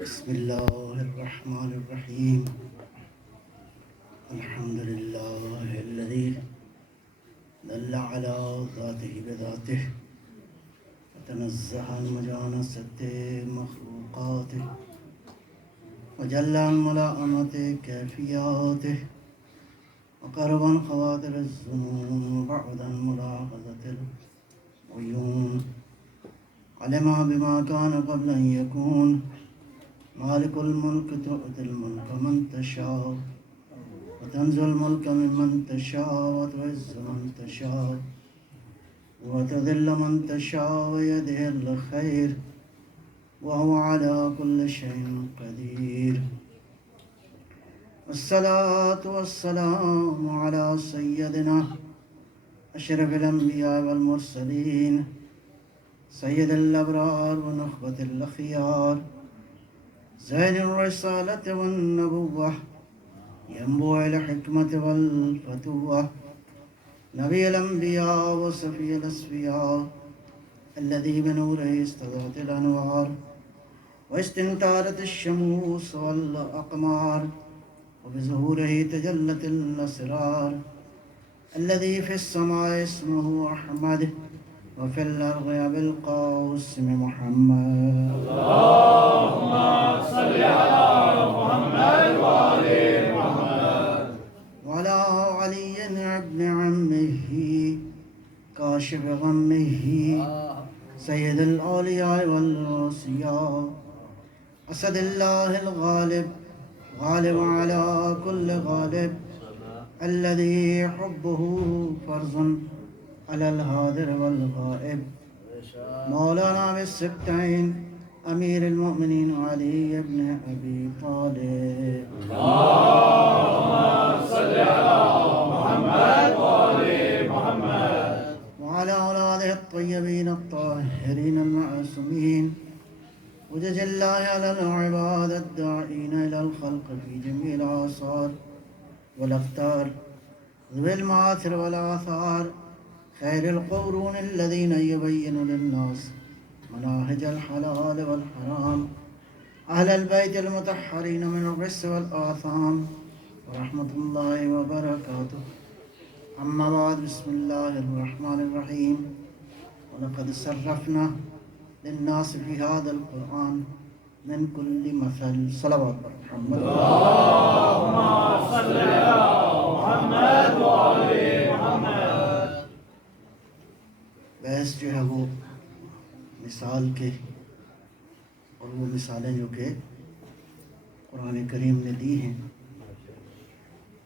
بسم الله الرحمن الرحيم. الحمد لله الذي دل على ذاته بذاته وتنزه عن مجانسة مخلوقاته وجل عن ملائمة كيفياته وقرب عن خواطر الظنون وبعد عن ملاحظة العيون. علم بما كان قبل أن يكون. مالك الملك تؤتي الملك من تشاء وتنزع الملك ممن تشاء وتعز من تشاء وتذل من تشاء ويده الخير وهو على كل شيء قدير. والصلاة والسلام على سيدنا أشرف الأنبياء والمرسلين سيد الأبرار ونخبة الأخيار زين الرسالة والنبوة ينبوع الحكمة والفتوة نبي الأنبياء وصفي الأصفياء الذي بنوره استضاءت الأنوار واستنتارت الشموس والأقمار وبظهوره تجلت الأسرار الذي في السماء اسمه أحمد وفي الأرض يبقى اسم محمد. اللهم صل على محمد وآل محمد. وعلى علي ابن عمه كاشف غمه سيد الأولياء والأوصياء أسد الله الغالب غالب على كل غالب الذي حبه فرض على الحاضر والغائب مولانا بالسبتين أمير المؤمنين علي بن أبي طالب. اللهم صل على محمد وآل محمد. وعلى أولاده الطيبين الطاهرين المعصومين وجز الله على العباد الداعين إلى الخلق في جميع الآثار والأقطار ذوي المآثر والآثار خير القرون الذين يبينون للناس مناهج الحلال والحرام أهل البيت المطهرين من الرجس والآثام ورحمة الله وبركاته. أما بعد بسم الله الرحمن الرحيم. ولقد صرفنا للناس في هذا القرآن من كل مثل. صلوات محمد. اللهم صل على محمد وآل محمد. بحث جو ہے وہ مثال کے اور وہ مثالیں جو کہ قرآن کریم نے دی ہیں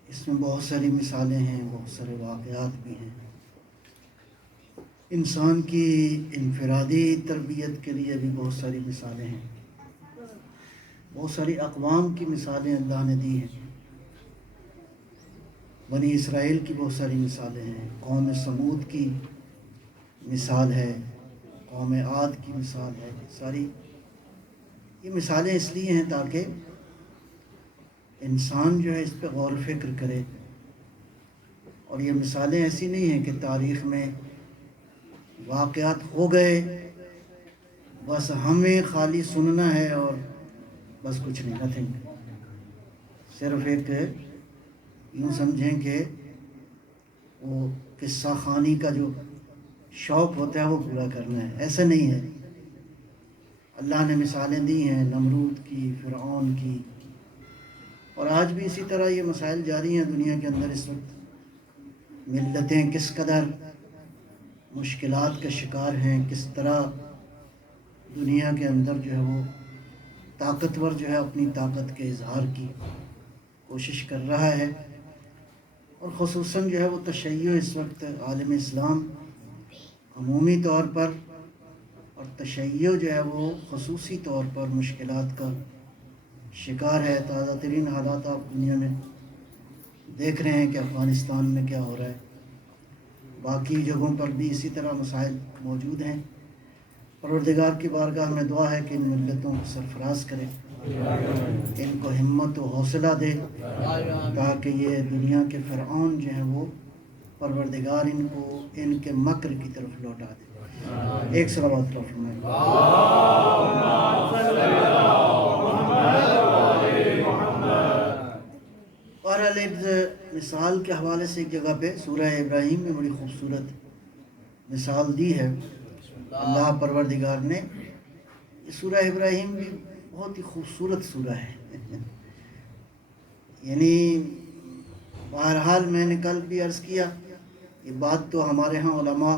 اس میں بہت ساری مثالیں ہیں، بہت سارے واقعات بھی ہیں. انسان کی انفرادی تربیت کے لیے بھی بہت ساری مثالیں ہیں، بہت ساری اقوام کی مثالیں اللہ نے دی ہیں. بنی اسرائیل کی بہت ساری مثالیں ہیں، قوم سمود کی مثال ہے، قوم عاد کی مثال ہے. ساری یہ مثالیں اس لیے ہیں تاکہ انسان جو ہے اس پہ غور و فکر کرے. اور یہ مثالیں ایسی نہیں ہیں کہ تاریخ میں واقعات ہو گئے بس ہمیں خالی سننا ہے اور بس کچھ نہیں، نتھنگ. صرف ایک یوں سمجھیں کہ وہ قصہ خوانی کا جو شوق ہوتا ہے وہ پورا کرنا ہے، ایسا نہیں ہے. اللہ نے مثالیں دی ہیں نمرود کی، فرعون کی، اور آج بھی اسی طرح یہ مسائل جاری ہیں دنیا کے اندر. اس وقت ملتیں کس قدر مشکلات کا شکار ہیں، کس طرح دنیا کے اندر جو ہے وہ طاقتور جو ہے اپنی طاقت کے اظہار کی کوشش کر رہا ہے. اور خصوصاً جو ہے وہ تشیع اس وقت عالم اسلام عمومی طور پر اور تشیع جو ہے وہ خصوصی طور پر مشکلات کا شکار ہے. تازہ ترین حالات آپ دنیا میں دیکھ رہے ہیں کہ افغانستان میں کیا ہو رہا ہے، باقی جگہوں پر بھی اسی طرح مسائل موجود ہیں. پروردگار کی بارگاہ میں دعا ہے کہ ان ملتوں کو سرفراز کرے، ان کو ہمت و حوصلہ دے تاکہ یہ دنیا کے فرعون جو ہیں وہ پروردگار ان کو ان کے مکر کی طرف لوٹا دے. ایک صلوات اللہ فرمائیں. فرائض مثال کے حوالے سے ایک جگہ پہ سورہ ابراہیم میں بڑی خوبصورت مثال دی ہے اللہ پروردگار نے. یہ سورہ ابراہیم بھی بہت ہی خوبصورت سورہ ہے. یعنی بہرحال میں نے کل بھی عرض کیا، یہ بات تو ہمارے ہاں علماء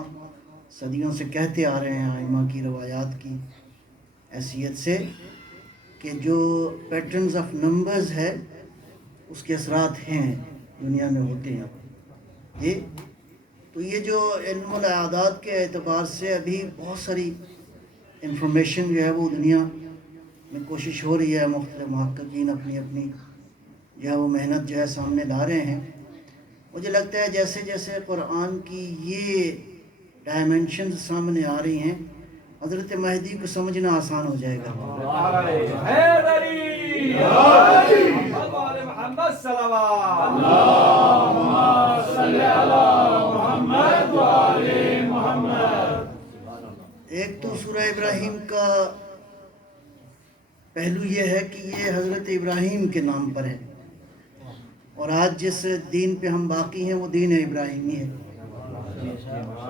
صدیوں سے کہتے آ رہے ہیں ائمہ کی روایات کی حیثیت سے کہ جو پیٹرنز آف نمبرز ہے اس کے اثرات ہیں دنیا میں ہوتے ہیں. جی تو یہ جو علم الاعداد کے اعتبار سے ابھی بہت ساری انفارمیشن جو ہے وہ دنیا میں کوشش ہو رہی ہے، مختلف محققین اپنی اپنی جو ہے وہ محنت جو ہے سامنے لا رہے ہیں. مجھے لگتا ہے جیسے جیسے قرآن کی یہ ڈائمنشنز سامنے آ رہی ہیں حضرت مہدی کو سمجھنا آسان ہو جائے گا. محمد صلوات اللہم صلی علی محمد وآل محمد. ایک تو سورہ ابراہیم کا پہلو یہ ہے کہ یہ حضرت ابراہیم کے نام پر ہے، اور آج جس دین پہ ہم باقی ہیں وہ دین ابراہیمی ہے،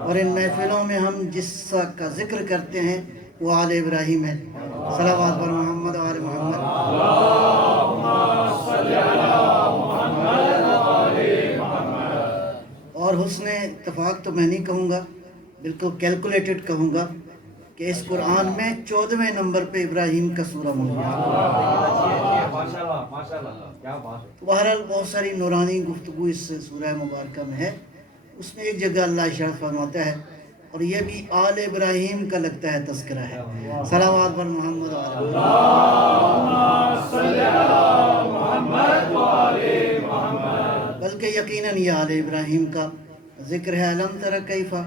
اور ان محفلوں میں ہم جس کا ذکر کرتے ہیں وہ آل ابراہیم ہے. صلوات بر محمد و آل محمد. اور حسن اتفاق تو میں نہیں کہوں گا، بالکل کیلکولیٹڈ کہوں گا کہ اس قرآن میں 14ویں نمبر پہ ابراہیم کا سورہ موجود ہے. تو بہرحال بہت ساری نورانی گفتگو اس سورہ مبارکہ میں ہے. اس میں ایک جگہ اللہ ارشاد فرماتا ہے، اور یہ بھی آل ابراہیم کا لگتا ہے تذکرہ ہے. صلوات بر محمد و آل محمد. بلکہ یقیناً یہ آل ابراہیم کا ذکر ہے. الم تر کیفا،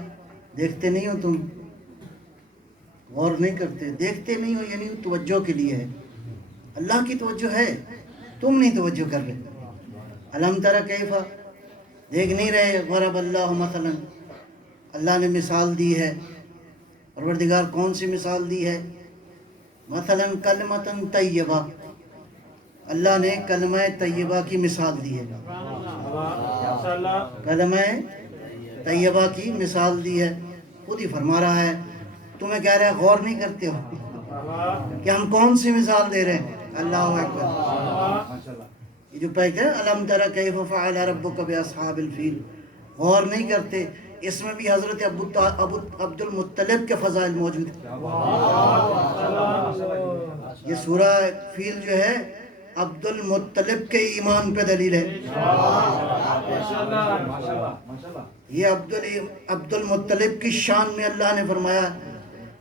دیکھتے نہیں ہو تم، غور نہیں کرتے، دیکھتے نہیں ہو یعنی توجہ کے لیے ہے. اللہ کی توجہ ہے، تم نہیں توجہ کر رہے. الم تر کیفا، دیکھ نہیں رہے. ضرب اللہ مثلا، اللہ نے مثال دی ہے. پروردگار کون سی مثال دی ہے؟ مثلا کلمۃ طیبہ، اللہ نے کلمہ طیبہ کی مثال دی ہے. کلمہ طیبہ کی مثال دی ہے. خود ہی فرما رہا ہے، تمہیں کہہ رہا ہے غور نہیں کرتے ہو کہ ہم کون سی مثال دے رہے ہیں. اللہ اکبر. یہ جو پہلے کہ الم تر کیف فعل ربک باصحاب الفیل، غور نہیں کرتے. اس میں بھی حضرت عبد المطلب کے فضائل موجود ہیں. یہ سورہ فیل جو ہے عبد المطلب کے ایمان پہ دلیل ہے. یہ عبد المطلب کی شان میں اللہ نے فرمایا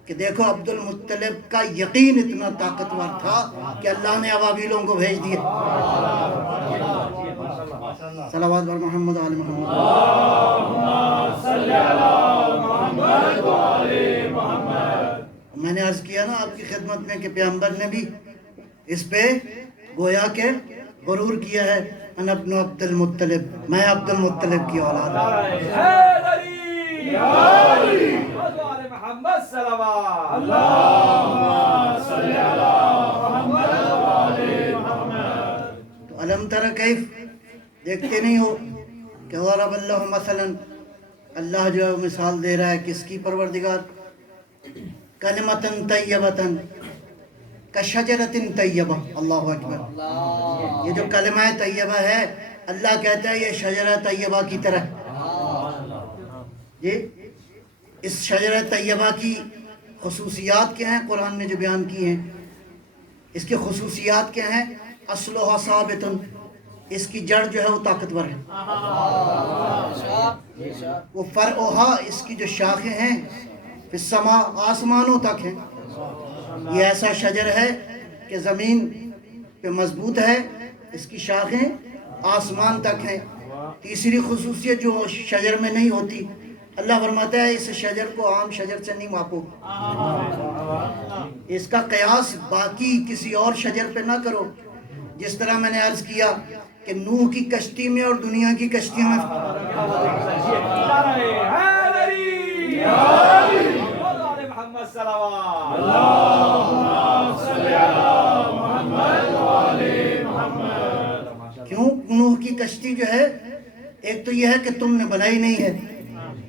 کہ دیکھو عبد المطلب کا یقین اتنا طاقتور تھا کہ اللہ نے ابابیلوں کو بھیج دیا. صلوات بر محمد و آل محمد. میں نے عرض کیا نا آپ کی خدمت میں کہ پیغمبر نے بھی اس پہ گویا کہ غرور کیا ہے، انا ابن عبد المطلب، میں عبد المطلب کی اولاد محمد صلوات اللہم صلی علی محمد وآل محمد. تو علم تر کیف، دیکھتے نہیں ہو کہ ضرب اللہ مثلا، اللہ جو مثال دے رہا ہے کس کی؟ پروردگار. کلمۃ طیبۃ کشجرۃ طیبہ. اللہ اکبر. یہ جو کلمہ طیبہ ہے اللہ کہتا ہے یہ شجرہ طیبہ کی طرح. یہ اس شجرہ طیبہ کی خصوصیات کیا ہیں قرآن نے جو بیان کی ہیں؟ اس کی خصوصیات کیا ہیں؟ اصلها ثابت، اس کی جڑ جو ہے وہ طاقتور ہے. وہ فرعها، اس کی جو شاخیں ہیں فی السماء، آسمانوں تک ہیں. یہ ایسا شجر ہے کہ زمین پہ مضبوط ہے، اس کی شاخیں آسمان تک ہیں. تیسری خصوصیت جو شجر میں نہیں ہوتی، اللہ فرماتا ہے اس شجر کو عام شجر سے نہیں ماپو، اس کا قیاس باقی کسی اور شجر پہ نہ کرو. جس طرح میں نے عرض کیا کہ نوح کی کشتی میں اور دنیا کی کشتیوں میں کیوں نوح کی کشتی جو ہے، ایک تو یہ ہے کہ تم نے بنائی نہیں ہے،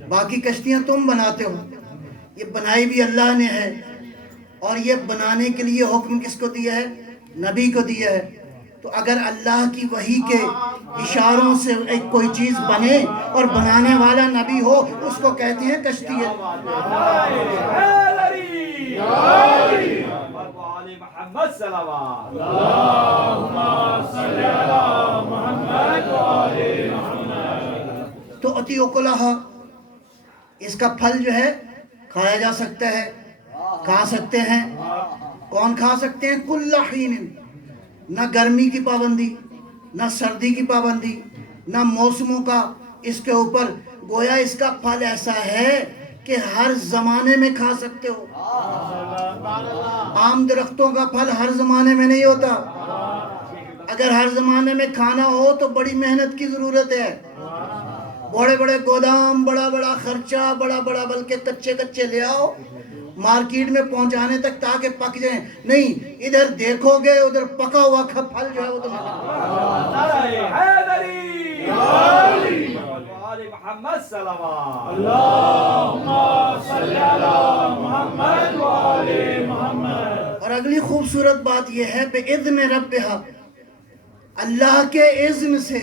باقی کشتیاں تم بناتے ہو، یہ بنائی بھی اللہ نے ہے، اور یہ بنانے کے لیے حکم کس کو دیا ہے؟ نبی کو دیا ہے۔ تو اگر اللہ کی وحی کے اشاروں سے ایک کوئی چیز بنے اور بنانے والا نبی ہو، اس کو کہتے ہیں کشتی ہے۔ محمد صلوات تو اطیعوا کلھا، اس کا پھل جو ہے کھایا جا سکتا ہے، کھا سکتے ہیں۔ کون کھا سکتے ہیں؟ کل حین، نہ گرمی کی پابندی، نہ سردی کی پابندی، نہ موسموں کا اس کے اوپر، گویا اس کا پھل ایسا ہے کہ ہر زمانے میں کھا سکتے ہو۔ عام درختوں کا پھل ہر زمانے میں نہیں ہوتا، اگر ہر زمانے میں کھانا ہو تو بڑی محنت کی ضرورت ہے، بڑے بڑے گودام، بڑا بڑا خرچہ، بڑا بڑا، بلکہ کچے کچے لے آؤ مارکیٹ میں پہنچانے تک تاکہ پک جائیں۔ نہیں، ادھر دیکھو گے ادھر پکا ہوا پھل جو ہے وہ تمہیں محمد صلوات اور اگلی خوبصورت بات یہ ہے بِإِذْنِ رَبِّهَا، اللہ کے اذن سے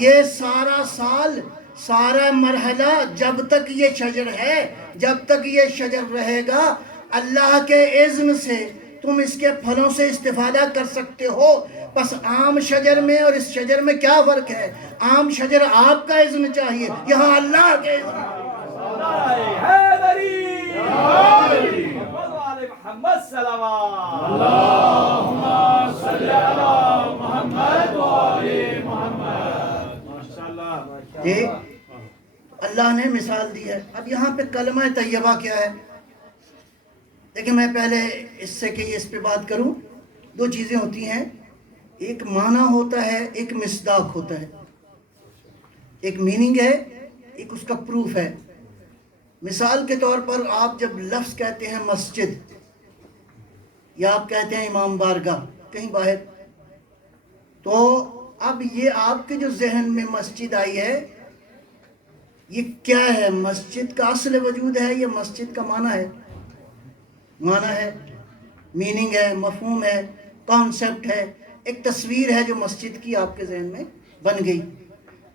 یہ سارا سال، سارا مرحلہ، جب تک یہ شجر ہے، جب تک یہ شجر رہے گا، اللہ کے اذن سے تم اس کے پھلوں سے استفادہ کر سکتے ہو۔ بس عام شجر میں اور اس شجر میں کیا فرق ہے؟ عام شجر آپ کا اذن چاہیے، یہاں اللہ کے اذن۔ محمد صلوات یہ اللہ نے مثال دی ہے۔ اب یہاں پہ کلمہ طیبہ کیا ہے؟ لیکن میں پہلے اس سے کہ اس پہ بات کروں، دو چیزیں ہوتی ہیں، ایک معنی ہوتا ہے، ایک مصداق ہوتا ہے، ایک میننگ ہے، ایک اس کا پروف ہے۔ مثال کے طور پر آپ جب لفظ کہتے ہیں مسجد، یا آپ کہتے ہیں امام بارگاہ کہیں باہر، تو اب یہ آپ کے جو ذہن میں مسجد آئی ہے، یہ کیا ہے؟ مسجد کا اصل وجود ہے یا مسجد کا معنی ہے؟ معنی ہے، میننگ ہے، مفہوم ہے، کانسیپٹ ہے، ایک تصویر ہے جو مسجد کی آپ کے ذہن میں بن گئی۔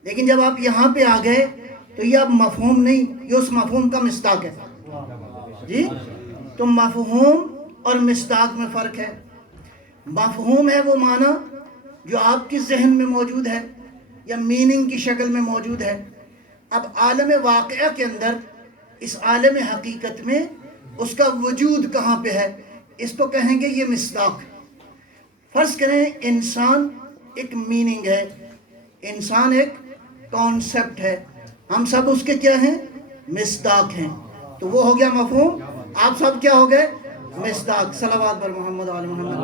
لیکن جب آپ یہاں پہ آ گئے تو یہ اب مفہوم نہیں، یہ اس مفہوم کا مصداق ہے۔ جی، تو مفہوم اور مصداق میں فرق ہے۔ مفہوم ہے وہ معنی جو آپ کے ذہن میں موجود ہے یا میننگ کی شکل میں موجود ہے۔ اب عالم واقعہ کے اندر، اس عالم حقیقت میں اس کا وجود کہاں پہ ہے، اس کو کہیں گے یہ مصداق۔ فرض کریں انسان ایک میننگ ہے، انسان ایک کانسیپٹ ہے، ہم سب اس کے کیا ہیں؟ مصداق ہیں۔ تو وہ ہو گیا مفہوم، آپ سب کیا ہو گئے؟ مصداق۔ صلوات بر محمد آل محمد۔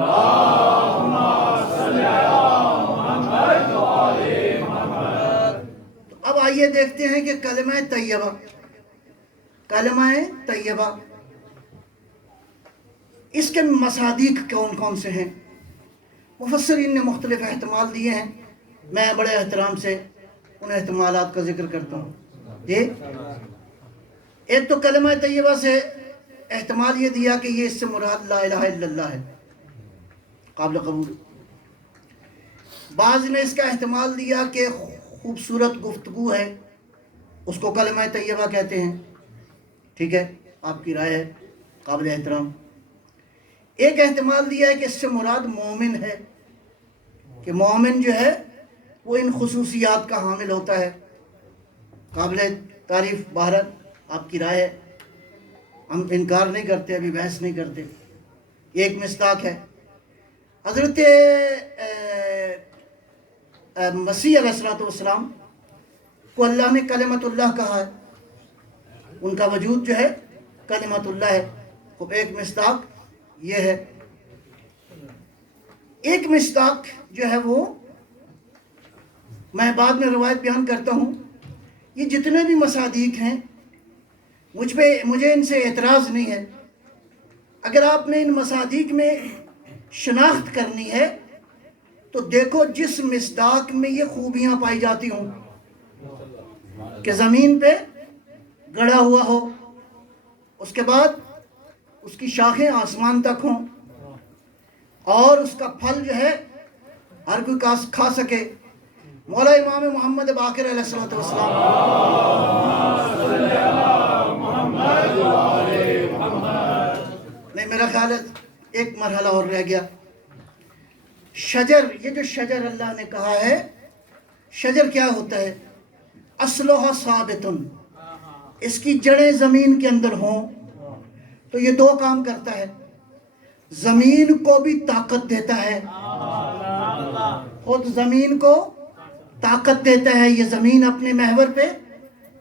تو اب آئیے دیکھتے ہیں کہ کلمہ طیبہ، کلمہ طیبہ، اس کے مصادیق کون کون سے ہیں؟ مفسرین نے مختلف احتمال دیے ہیں، میں بڑے احترام سے ان احتمالات کا ذکر کرتا ہوں۔ جی، ایک تو کلمہ طیبہ سے احتمال یہ دیا کہ یہ اس سے مراد لا الہ الا اللہ ہے، قابل قبول۔ بعض نے اس کا احتمال دیا کہ خوبصورت گفتگو ہے، اس کو کلمہ طیبہ کہتے ہیں۔ ٹھیک ہے، آپ کی رائے ہے، قابل احترام۔ ایک احتمال دیا ہے کہ اس سے مراد مومن ہے، کہ مومن جو ہے وہ ان خصوصیات کا حامل ہوتا ہے، قابل تعریف۔ بہرحال آپ کی رائے ہے، ہم انکار نہیں کرتے، ابھی بحث نہیں کرتے۔ یہ ایک مصداق ہے۔ حضرت مسیح علیہ السلام کو اللہ نے کلمۃ اللہ کہا ہے، ان کا وجود جو ہے کلمۃ اللہ ہے۔ خب ایک مصداق یہ ہے۔ ایک مصداق جو ہے وہ میں بعد میں روایت بیان کرتا ہوں۔ یہ جتنے بھی مصادیق ہیں مجھے ان سے اعتراض نہیں ہے۔ اگر آپ نے ان مصادیق میں شناخت کرنی ہے تو دیکھو جس مصداق میں یہ خوبیاں پائی جاتی ہوں کہ زمین پہ گڑا ہوا ہو، اس کے بعد اس کی شاخیں آسمان تک ہوں، اور اس کا پھل جو ہے ہر کوئی کھا سکے۔ مولا امام محمد باقر علیہ السلام نہیں، میرا خیال ہے ایک مرحلہ اور رہ گیا۔ شجر، یہ جو شجر اللہ نے کہا ہے، شجر کیا ہوتا ہے؟ اصلها ثابت، اس کی جڑیں زمین کے اندر ہوں تو یہ دو کام کرتا ہے، زمین کو بھی طاقت دیتا ہے، خود زمین کو طاقت دیتا ہے، یہ زمین اپنے محور پہ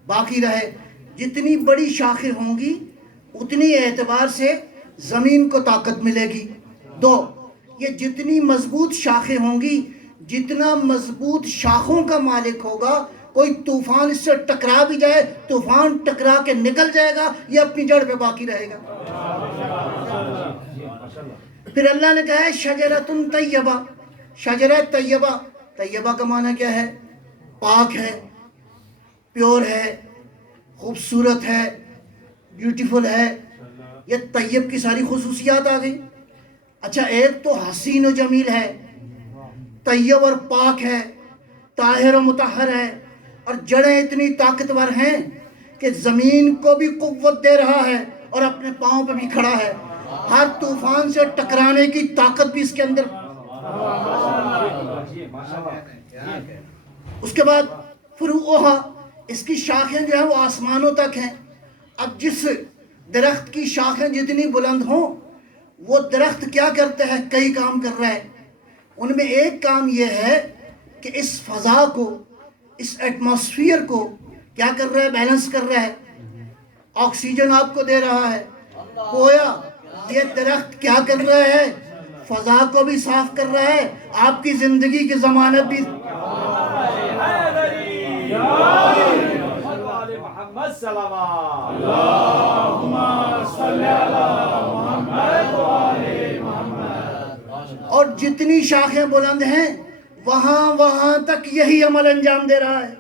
باقی رہے۔ جتنی بڑی شاخیں ہوں گی اتنی اعتبار سے زمین کو طاقت ملے گی۔ دو، یہ جتنی مضبوط شاخیں ہوں گی، جتنا مضبوط شاخوں کا مالک ہوگا، کوئی طوفان اس سے ٹکرا بھی جائے، طوفان ٹکرا کے نکل جائے گا، یہ اپنی جڑ پہ باقی رہے گا۔ پھر اللہ نے کہا ہے شجرۃ طیبہ، شجرہ طیبہ، طیبہ کا معنی کیا ہے؟ پاک ہے، پیور ہے، خوبصورت ہے، بیوٹیفل ہے۔ یہ طیب کی ساری خصوصیات آ گئی۔ اچھا، ایک تو حسین و جمیل ہے، طیب اور پاک ہے، طاہر و مطہر ہے، اور جڑیں اتنی طاقتور ہیں کہ زمین کو بھی قوت دے رہا ہے اور اپنے پاؤں پہ بھی کھڑا ہے، ہر طوفان سے ٹکرانے کی طاقت بھی اس کے اندر۔ اس کے بعد فروعها، اس کی شاخیں جو ہیں وہ آسمانوں تک ہیں۔ اب جس درخت کی شاخیں جتنی بلند ہوں، وہ درخت کیا کرتا ہے؟ کئی کام کر رہا ہے۔ ان میں ایک کام یہ ہے کہ اس فضا کو، اس ایٹماسفیئر کو کیا کر رہا ہے؟ بیلنس کر رہا ہے، آکسیجن آپ کو دے رہا ہے۔ گویا یہ درخت کیا کر رہا ہے؟ فضا کو بھی صاف کر رہا ہے، آپ کی زندگی کی ضمانت بھی۔ محمد صلوات، اور جتنی شاخیں بلند ہیں وہاں تک یہی عمل انجام دے رہا ہے۔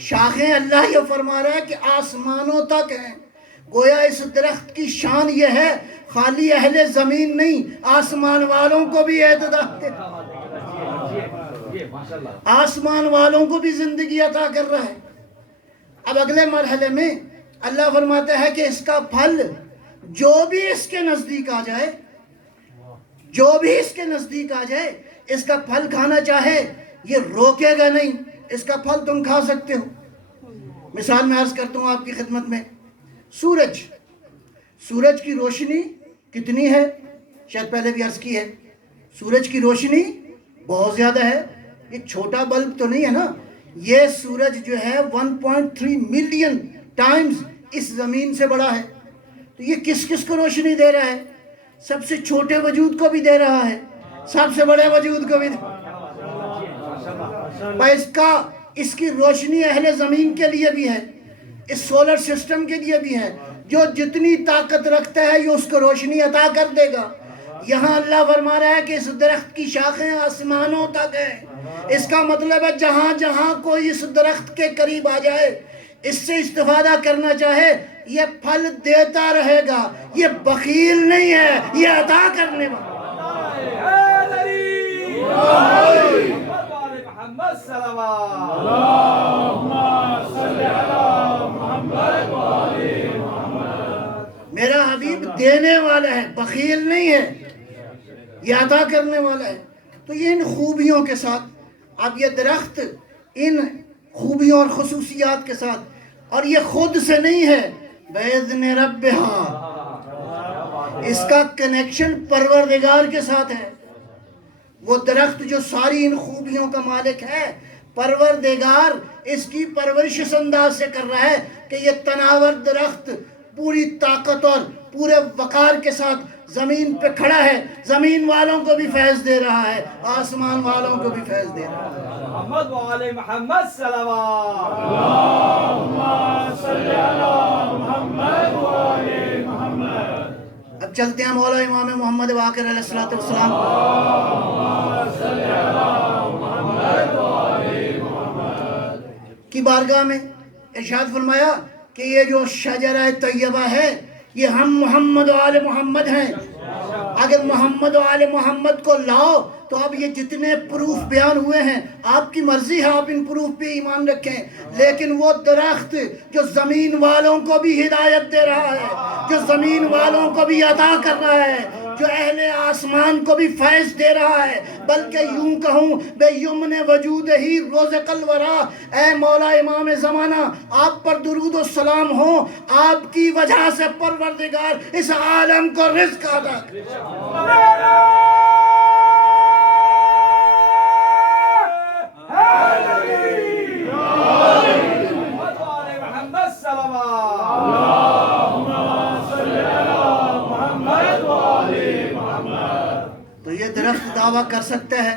شاخیں اللہ یہ فرما رہا ہے کہ آسمانوں تک ہیں۔ گویا اس درخت کی شان یہ ہے، خالی اہل زمین نہیں، آسمان والوں کو بھی اعتدال دے، آسمان والوں کو بھی زندگی عطا کر رہا ہے۔ اب اگلے مرحلے میں اللہ فرماتا ہے کہ اس کا پھل جو بھی اس کے نزدیک آ جائے، جو بھی اس کے نزدیک آ جائے، اس کا پھل کھانا چاہے یہ روکے گا نہیں، اس کا پھل تم کھا سکتے ہو۔ مثال میں عرض کرتا ہوں آپ کی خدمت میں، سورج کی روشنی کتنی ہے؟ شاید پہلے بھی عرض کی ہے، سورج کی روشنی بہت زیادہ ہے، یہ چھوٹا بلب تو نہیں ہے نا، یہ سورج جو ہے 1.3 ملین ٹائمز اس زمین سے بڑا ہے۔ تو یہ کس کس کو روشنی دے رہا ہے؟ سب سے چھوٹے وجود کو بھی دے رہا ہے، سب سے بڑے وجود کو بھی دے رہا ہے۔ اس کی روشنی اہل زمین کے لیے بھی ہے، اس سولر سسٹم کے لیے بھی ہے، جو جتنی طاقت رکھتا ہے یہ اس کو روشنی عطا کر دے گا۔ یہاں اللہ فرما رہا ہے کہ اس درخت کی شاخیں آسمانوں تک ہیں۔ اس کا مطلب ہے جہاں جہاں کوئی اس درخت کے قریب آ جائے، اس سے استفادہ کرنا چاہے، یہ پھل دیتا رہے گا، یہ بخیل نہیں ہے، یہ عطا کرنے والا۔ محمد صلوات، میرا حبیب دینے والا ہے، بخیل نہیں ہے، یہ عطا کرنے والا ہے۔ تو یہ ان خوبیوں کے ساتھ، اب یہ درخت ان خوبیوں اور خصوصیات کے ساتھ، اور یہ خود سے نہیں ہے، بِإِذْنِ رَبِّهَا، اس کا کنیکشن پروردگار کے ساتھ ہے۔ وہ درخت جو ساری ان خوبیوں کا مالک ہے، پروردگار اس کی پرورش اس انداز سے کر رہا ہے کہ یہ تناور درخت پوری طاقت اور پورے وقار کے ساتھ زمین پہ کھڑا ہے، زمین والوں کو بھی فیض دے رہا ہے، آسمان والوں کو بھی فیض دے رہا ہے۔ محمد وعلی محمد صلوات، اب چلتے ہیں مولا امام محمد باقر علیہ السلام۔ کی بارگاہ میں ارشاد فرمایا کہ یہ جو شجرہ طیبہ ہے یہ ہم محمد و آل محمد ہیں، اگر محمد و آل محمد کو لاؤ تو اب یہ جتنے پروف بیان ہوئے ہیں آپ کی مرضی ہے، آپ ان پروف پہ ایمان رکھیں، لیکن وہ درخت جو زمین والوں کو بھی ہدایت دے رہا ہے، جو زمین والوں کو بھی عطا کر رہا ہے، جو اہل آسمان کو بھی فیض دے رہا ہے، بلکہ یوں کہوں بے یمن وجود ہی رزق الورا، اے مولا امام زمانہ آپ پر درود و سلام ہو، آپ کی وجہ سے پروردگار اس عالم کو رزق عطا کرے۔ تو یہ درخت دعویٰ کر سکتا ہے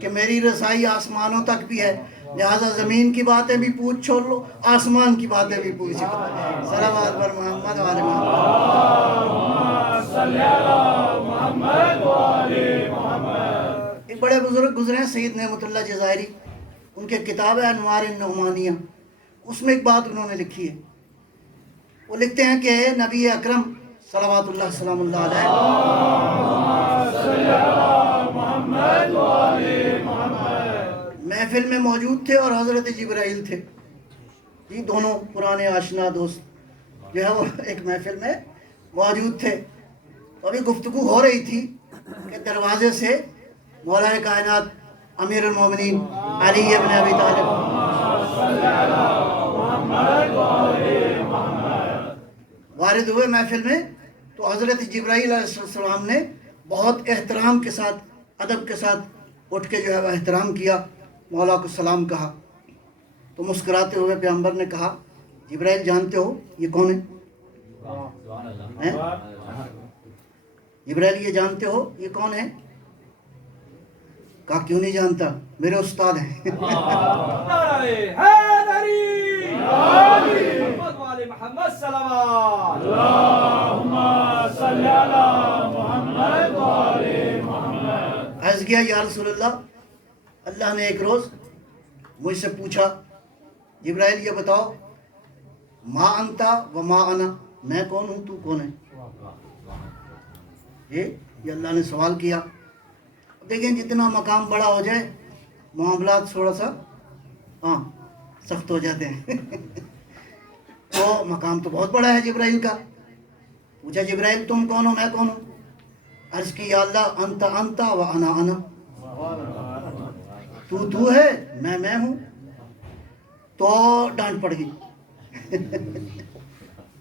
کہ میری رسائی آسمانوں تک بھی ہے، لہذا زمین کی باتیں بھی پوچھ چھوڑ لو، آسمان کی باتیں بھی پوچھ لو۔ صلوات پر محمد و آل محمد۔ ایک بڑے بزرگ گزرے ہیں سید نعمت اللہ جزائری، ان کے کتاب ہے انوار النعمانیہ، اس میں ایک بات انہوں نے لکھی ہے، وہ لکھتے ہیں کہ نبی اکرم صلوات اللہ سلام اللہ علیہ محفل میں موجود تھے اور حضرت جبرائیل تھے، یہ دونوں پرانے آشنا دوست جو ہے وہ ایک محفل میں موجود تھے، ابھی گفتگو ہو رہی تھی کہ دروازے سے مولا کائنات امیر المومنین علی ابن ابی طالب وارد ہوئے محفل میں، تو حضرت جبرائیل علیہ السلام نے بہت احترام کے ساتھ ادب کے ساتھ اٹھ کے جو ہے وہ احترام کیا، مولا کو سلام کہا، تو مسکراتے ہوئے پیغمبر نے کہا جبرائیل جانتے ہو یہ کون ہے؟ جبرائیل یہ جانتے ہو یہ کون ہے؟ کہا کیوں نہیں جانتا، میرے استاد ہیں۔ محمد صلوات عرض کیا یا رسول اللہ، اللہ نے ایک روز مجھ سے پوچھا جبرائیل یہ بتاؤ ما انتا و ما انا، میں کون ہوں تو کون ہے؟ یہ اللہ نے سوال کیا۔ دیکھیں جتنا مقام بڑا ہو جائے معاملات تھوڑا سا سخت ہو جاتے ہیں۔ تو مقام تو بہت بڑا ہے جبرائیل کا۔ پوچھا جبرائیل تم کون ہو میں کون ہوں؟ عرض کی یا اللہ انت انت و انا انا، تو ہے میں ہوں۔ تو ڈانٹ پڑ گئی،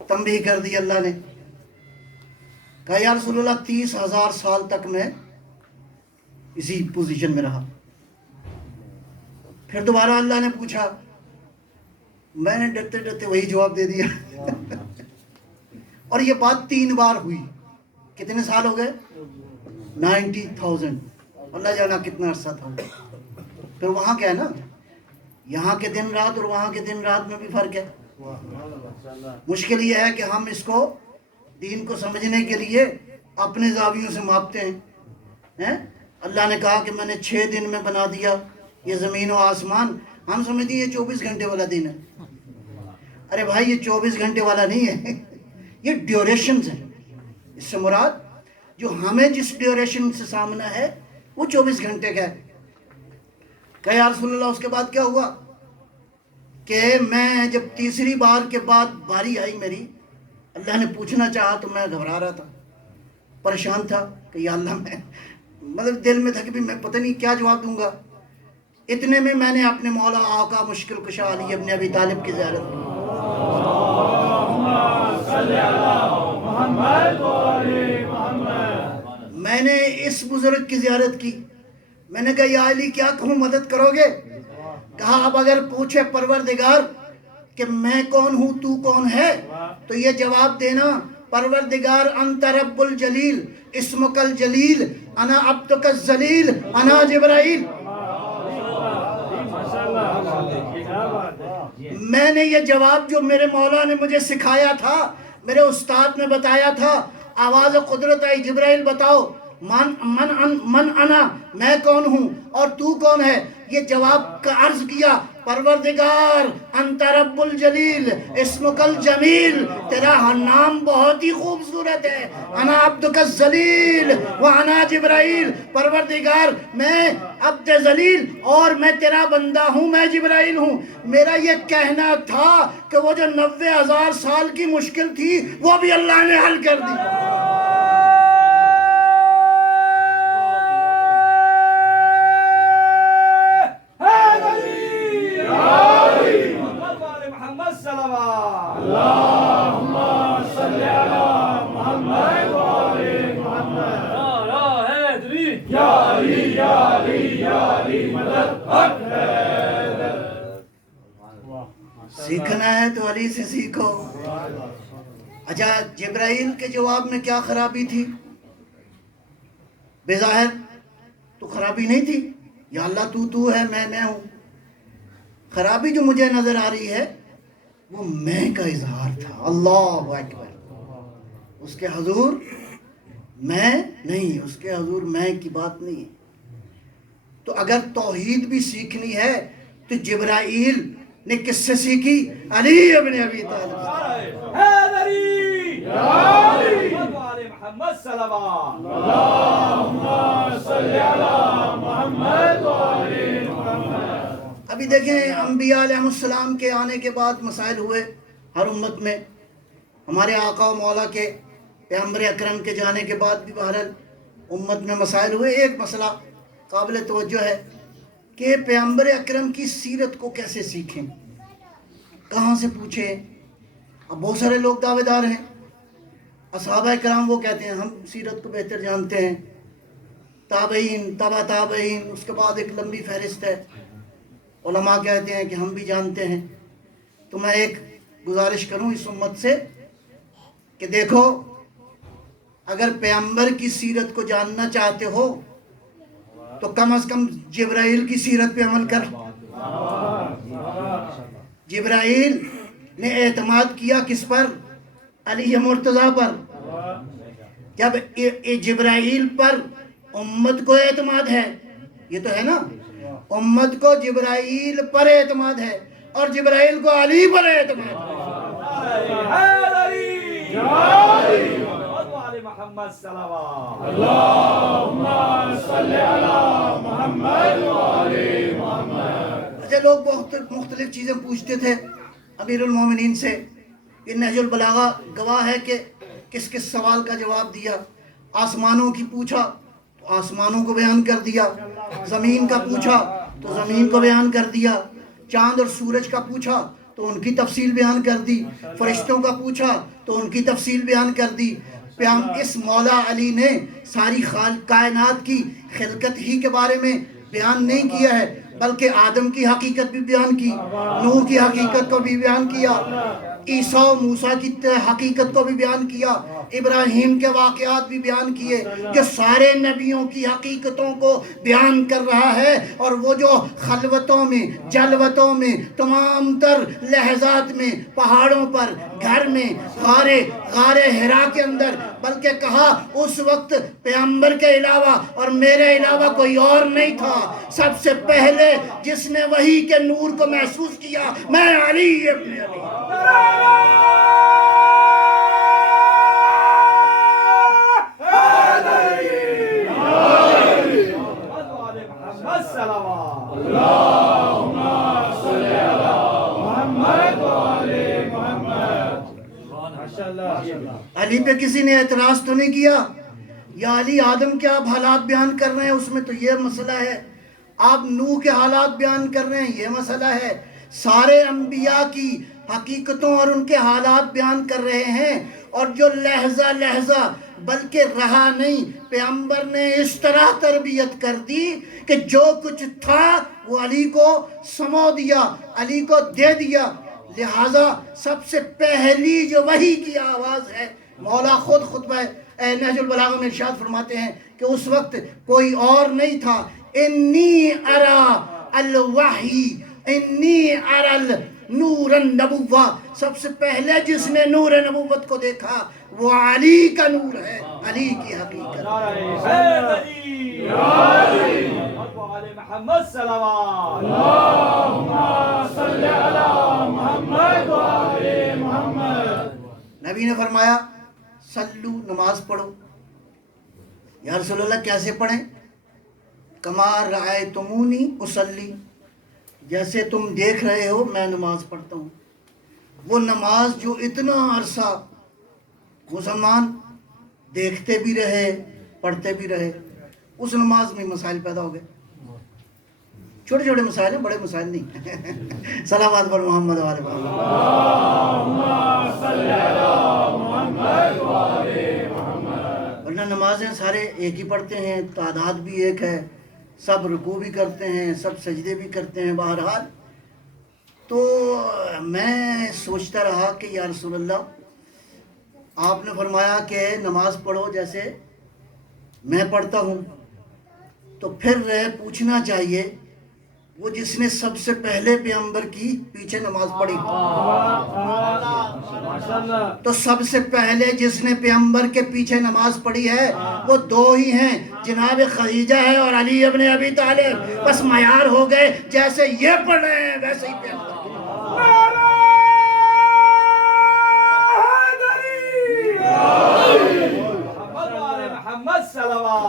تنبیہ کر دی اللہ نے۔ کہا یا رسول اللہ 30,000 سال تک میں اسی پوزیشن میں رہا۔ پھر دوبارہ اللہ نے پوچھا، میں نے ڈرتے ڈرتے وہی جواب دے دیا۔ اور یہ بات 3 بار ہوئی۔ کتنے سال ہو گئے؟ 90,000۔ اللہ جانا کتنا عرصہ تھا۔ پھر وہاں کیا ہے نا، یہاں کے دن رات اور وہاں کے دن رات میں بھی فرق ہے۔ مشکل یہ ہے کہ ہم اس کو دین کو سمجھنے کے لیے اپنے زاویوں سے ماپتے ہیں۔ اللہ نے کہا کہ میں نے 6 دن میں بنا دیا یہ زمین و آسمان، ہم سمجھتے ہیں یہ 24 گھنٹے والا دن ہے۔ ارے بھائی یہ 24 گھنٹے والا نہیں ہے، یہ ڈیوریشنز ہیں۔ اس سے مراد جو ہمیں جس ڈیوریشن سے سامنا ہے وہ 24 گھنٹے کا ہے۔ کہ یا رسول اللہ اس کے بعد کیا ہوا کہ میں جب تیسری بار کے بعد باری آئی میری، اللہ نے پوچھنا چاہا تو میں گھبرا رہا تھا، پریشان تھا کہ یا اللہ میں مطلب دل میں تھا کہ بھی میں پتہ نہیں کیا جواب دوں گا۔ اتنے میں میں نے اپنے مولا آقا مشکل کشا علی ابن ابی طالب کی زیارت کی۔ میں نے اس بزرگ کی زیارت کی۔ میں نے کہا یا علی کیا کہوں، مدد کرو گے؟ کہا اب اگر پوچھے پروردگار کہ میں کون ہوں تو کون ہے تو یہ جواب دینا پروردگار انت رب الجلیل اسمک الجلیل انا عبدک الذلیل انا جبرائیل۔ میں نے یہ جواب جو میرے مولا نے مجھے سکھایا تھا، میرے استاد نے بتایا تھا، آواز قدرت آئی جبرائیل بتاؤ من انا، میں کون ہوں اور تو کون ہے؟ یہ جواب کا عرض کیا، پروردگار انت رب الجلیل اسمک الجمیل، تیرا نام بہت ہی خوبصورت ہے، انا عبدک الذلیل وانا جبرائیل، پروردگار میں عبد ذلیل اور میں تیرا بندہ ہوں، میں جبرائیل ہوں۔ میرا یہ کہنا تھا کہ وہ جو 90,000 سال کی مشکل تھی وہ بھی اللہ نے حل کر دی۔ سیکھنا ہے تو علی سے سیکھو۔ اچھا، جبرائیل کے جواب میں کیا خرابی تھی؟ بظاہر تو خرابی نہیں تھی، یا اللہ تو ہے، میں ہوں۔ خرابی جو مجھے نظر آ رہی ہے وہ میں کا اظہار تھا۔ اللہ اکبر، اس کے حضور میں نہیں، اس کے حضور میں کی بات نہیں ہے۔ تو اگر توحید بھی سیکھنی ہے تو جبرائیل نے کس سے سیکھی؟ علی ابن ابی طالب۔ ابھی دیکھیں انبیاء علیہ السلام کے آنے کے بعد مسائل ہوئے ہر امت میں، ہمارے آقا و مولا کے پیغمبر اکرم کے جانے کے بعد بھی بہرحال امت میں مسائل ہوئے۔ ایک مسئلہ قابل توجہ ہے کہ پیغمبر اکرم کی سیرت کو کیسے سیکھیں، کہاں سے پوچھیں؟ اب بہت سارے لوگ دعوے دار ہیں، اصحابہ کرام وہ کہتے ہیں ہم سیرت کو بہتر جانتے ہیں، تابعین، تبع تابعین، اس کے بعد ایک لمبی فہرست ہے، علماء کہتے ہیں کہ ہم بھی جانتے ہیں۔ تو میں ایک گزارش کروں اس امت سے کہ دیکھو، اگر پیغمبر کی سیرت کو جاننا چاہتے ہو تو کم از کم جبرائیل کی سیرت پہ عمل کر۔ جبرائیل نے اعتماد کیا کس پر؟ علی مرتضیٰ پر۔ جب جبرائیل پر امت کو اعتماد ہے، یہ تو ہے نا، امت کو جبرائیل پر اعتماد ہے اور جبرائیل کو علی پر اعتماد ہے۔ محمد صلوات اللہم صلی علی محمد وآل محمد۔ اچھا، لوگ مختلف چیزیں پوچھتے تھے امیر المومنین سے۔ یہ نہج البلاغہ گواہ ہے کہ کس کس سوال کا جواب دیا۔ آسمانوں کی پوچھا تو آسمانوں کو بیان کر دیا، زمین کا پوچھا تو زمین کو بیان کر دیا، چاند اور سورج کا پوچھا تو ان کی تفصیل بیان کر دی، فرشتوں کا پوچھا تو ان کی تفصیل بیان کر دی۔ اس مولا علی نے ساری کائنات کی خلقت ہی کے بارے میں بیان نہیں کیا ہے، بلکہ آدم کی حقیقت بھی بیان کی، نوح کی حقیقت کو بھی بیان کیا، عیسیٰ و موسیٰ کی حقیقت کو بھی بیان کیا، ابراہیم کے واقعات بھی بیان کیے، جو سارے نبیوں کی حقیقتوں کو بیان کر رہا ہے۔ اور وہ جو خلوتوں میں، جلوتوں میں، تمام تر لحظات میں، پہاڑوں پر، گھر میں، غار حرا کے اندر، بلکہ کہا اس وقت پیغمبر کے علاوہ اور میرے علاوہ کوئی اور نہیں تھا، سب سے پہلے جس نے وحی کے نور کو محسوس کیا میں علی ابن ابی۔ علی پہ کسی نے اعتراض تو نہیں کیا، یا علی آدم کے آپ حالات بیان کر رہے ہیں اس میں تو یہ مسئلہ ہے، آپ نوح کے حالات بیان کر رہے ہیں یہ مسئلہ ہے، سارے انبیاء کی حقیقتوں اور ان کے حالات بیان کر رہے ہیں۔ اور جو لحظہ لحظہ بلکہ رہا نہیں، پیغمبر نے اس طرح تربیت کر دی کہ جو کچھ تھا وہ علی کو سمو دیا، علی کو دے دیا۔ لہٰذا سب سے پہلی جو وحی کی آواز ہے، مولا خود خطبہ نہج البلاغہ میں ارشاد فرماتے ہیں کہ اس وقت کوئی اور نہیں تھا، انی ارا الوحی انی ارا نور النبوہ، سب سے پہلے جس نے نور نبوت کو دیکھا وہ علی کا نور ہے۔ علی کی حقیقت. نعرہ حیدری اور آل محمد صلوات. نبی نے فرمایا صلو نماز پڑھو. یا رسول اللہ کیسے پڑھیں؟ کما رأیتمونی اصلی، جیسے تم دیکھ رہے ہو میں نماز پڑھتا ہوں. وہ نماز جو اتنا عرصہ مسلمان دیکھتے بھی رہے پڑھتے بھی رہے، اس نماز میں مسائل پیدا ہو گئے. چھوٹے چھوٹے مسائل ہیں، بڑے مسائل نہیں. صلوات پر محمد و آل محمد. ورنہ نمازیں سارے ایک ہی پڑھتے ہیں، تعداد بھی ایک ہے، سب رکوع بھی کرتے ہیں، سب سجدے بھی کرتے ہیں. بہرحال تو میں سوچتا رہا کہ یا رسول اللہ آپ نے فرمایا کہ نماز پڑھو جیسے میں پڑھتا ہوں، تو پھر پوچھنا چاہیے وہ جس نے سب سے پہلے پیغمبر کی پیچھے نماز پڑھی، تو سب سے پہلے جس نے پیغمبر کے پیچھے نماز پڑھی ہے وہ دو ہی ہیں، جناب خدیجہ ہے اور علی ابن ابی طالب. بس معیار ہو گئے، جیسے یہ پڑھ رہے ہیں ویسے ہی پیغمبر. محمد صلوات.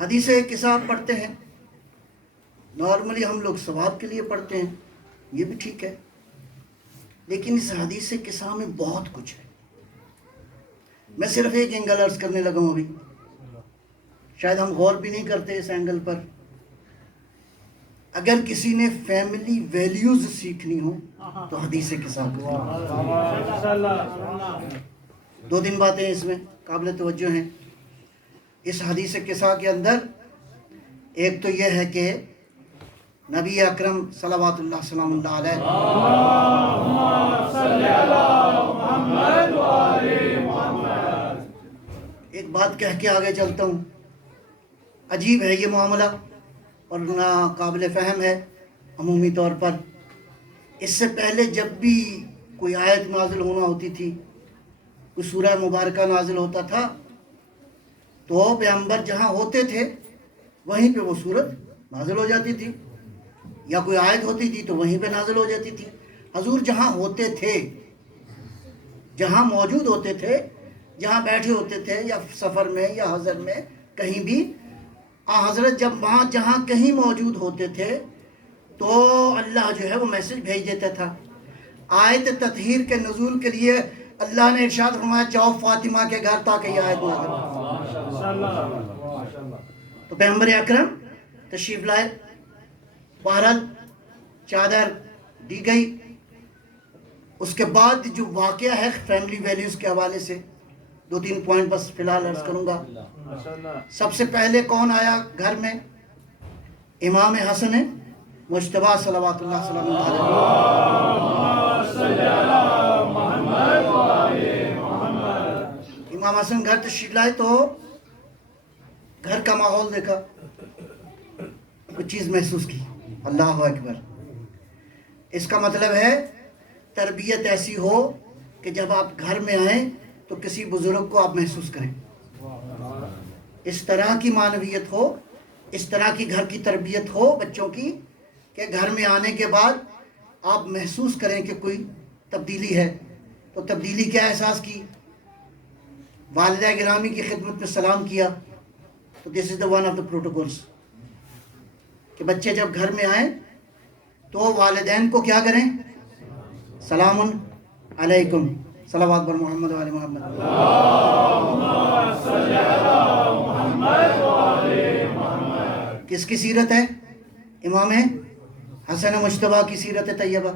حدیث قصہ پڑھتے ہیں، نارملی ہم لوگ ثواب کے لیے پڑھتے ہیں، یہ بھی ٹھیک ہے، لیکن اس حدیث قصہ میں بہت کچھ ہے. میں صرف ایک اینگل عرض کرنے لگا ہوں ابھی، شاید ہم غور بھی نہیں کرتے اس اینگل پر. اگر کسی نے فیملی ویلیوز سیکھنی ہو تو حدیث قصہ دو تین باتیں اس میں قابل توجہ ہیں. اس حدیث قصہ کے اندر ایک تو یہ ہے کہ نبی اکرم صلوات اللہ سلام اللہ علیہ ایک بات کہہ کے آگے چلتا ہوں. عجیب ہے یہ معاملہ اور قابل فہم ہے عمومی طور پر. اس سے پہلے جب بھی کوئی آیت نازل ہونا ہوتی تھی، کوئی سورہ مبارکہ نازل ہوتا تھا، تو پیغمبر جہاں ہوتے تھے وہیں پہ وہ سورت نازل ہو جاتی تھی، یا کوئی آیت ہوتی تھی تو وہیں پہ نازل ہو جاتی تھی. حضور جہاں ہوتے تھے، جہاں موجود ہوتے تھے، جہاں بیٹھے ہوتے تھے، یا سفر میں یا حضر میں کہیں بھی، حضرت جب وہاں جہاں کہیں موجود ہوتے تھے تو اللہ جو ہے وہ میسج بھیج دیتا تھا. آیت تطہیر کے نزول کے لیے اللہ نے ارشاد فرمایا جاؤ فاطمہ کے گھر تاکہ یہ آیت نازل ہو. تو پیغمبر اکرم تشریف لائے، بہرحال چادر دی گئی. اس کے بعد جو واقعہ ہے فیملی ویلیوز کے حوالے سے دو تین پوائنٹ بس فی الحال عرض کروں گا. سب سے پہلے کون آیا گھر میں؟ امام حسن مجتبیٰ صلوات اللہ سلام علیہ. امام حسن گھر تشریف لائے تو گھر کا ماحول دیکھا، کچھ چیز محسوس کی. اللہ اکبر. اس کا مطلب ہے تربیت ایسی ہو کہ جب آپ گھر میں آئیں تو کسی بزرگ کو آپ محسوس کریں. اس طرح کی معنویت ہو، اس طرح کی گھر کی تربیت ہو بچوں کی کہ گھر میں آنے کے بعد آپ محسوس کریں کہ کوئی تبدیلی ہے. تو تبدیلی کیا احساس کی؟ والدہ گرامی کی خدمت میں سلام کیا. تو this is the one of the protocols کہ بچے جب گھر میں آئیں تو والدین کو کیا کریں؟ سلام علیکم. صلوات بر محمد و آل محمد. کس کی سیرت ہے؟ امام حسن مجتبیٰ کی سیرت طیبہ.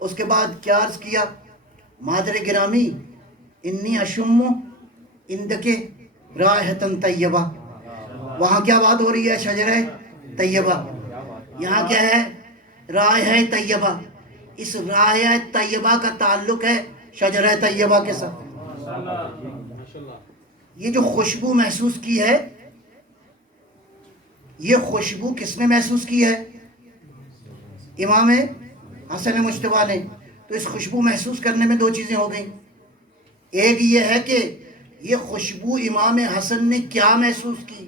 اس کے بعد کیا عرض کیا؟ مادر گرامی انی اشم اندک رائحۃ طیبہ. وہاں کیا بات ہو رہی ہے؟ شجرہ طیبہ. یہاں کیا ہے؟ رائحہ طیبہ. اس رائحہ طیبہ کا تعلق ہے شجرہ طیبہ کے ساتھ. یہ جو خوشبو محسوس کی ہے، یہ خوشبو کس نے محسوس کی ہے؟ امام حسن مجتبیٰ نے. تو اس خوشبو محسوس کرنے میں دو چیزیں ہو گئیں. ایک یہ ہے کہ یہ خوشبو امام حسن نے کیا محسوس کی.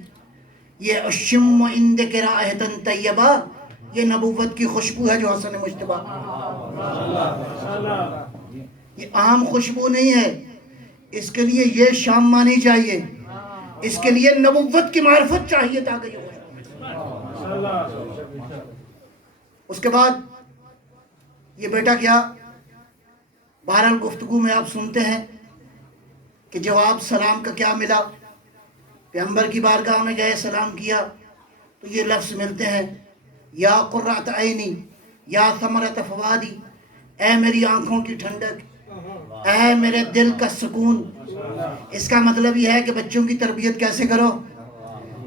یہ اشم عندک رائحۃ طیبہ، یہ نبوت کی خوشبو ہے جو حسن مجتبیٰ. یہ عام خوشبو نہیں ہے. اس کے لیے یہ شام مانی چاہیے، اس کے لیے نبوت کی معرفت چاہیے تاکہ یہ خوشبو. اس کے بعد یہ بیٹا کیا، بہرحال گفتگو میں آپ سنتے ہیں کہ جواب سلام کا کیا ملا. پیغمبر کی بارگاہ میں گئے، سلام کیا تو یہ لفظ ملتے ہیں، یا قرۃ عینی یا ثمرۃ فؤادی، اے میری آنکھوں کی ٹھنڈک، اے میرے دل کا سکون. اس کا مطلب یہ ہے کہ بچوں کی تربیت کیسے کرو.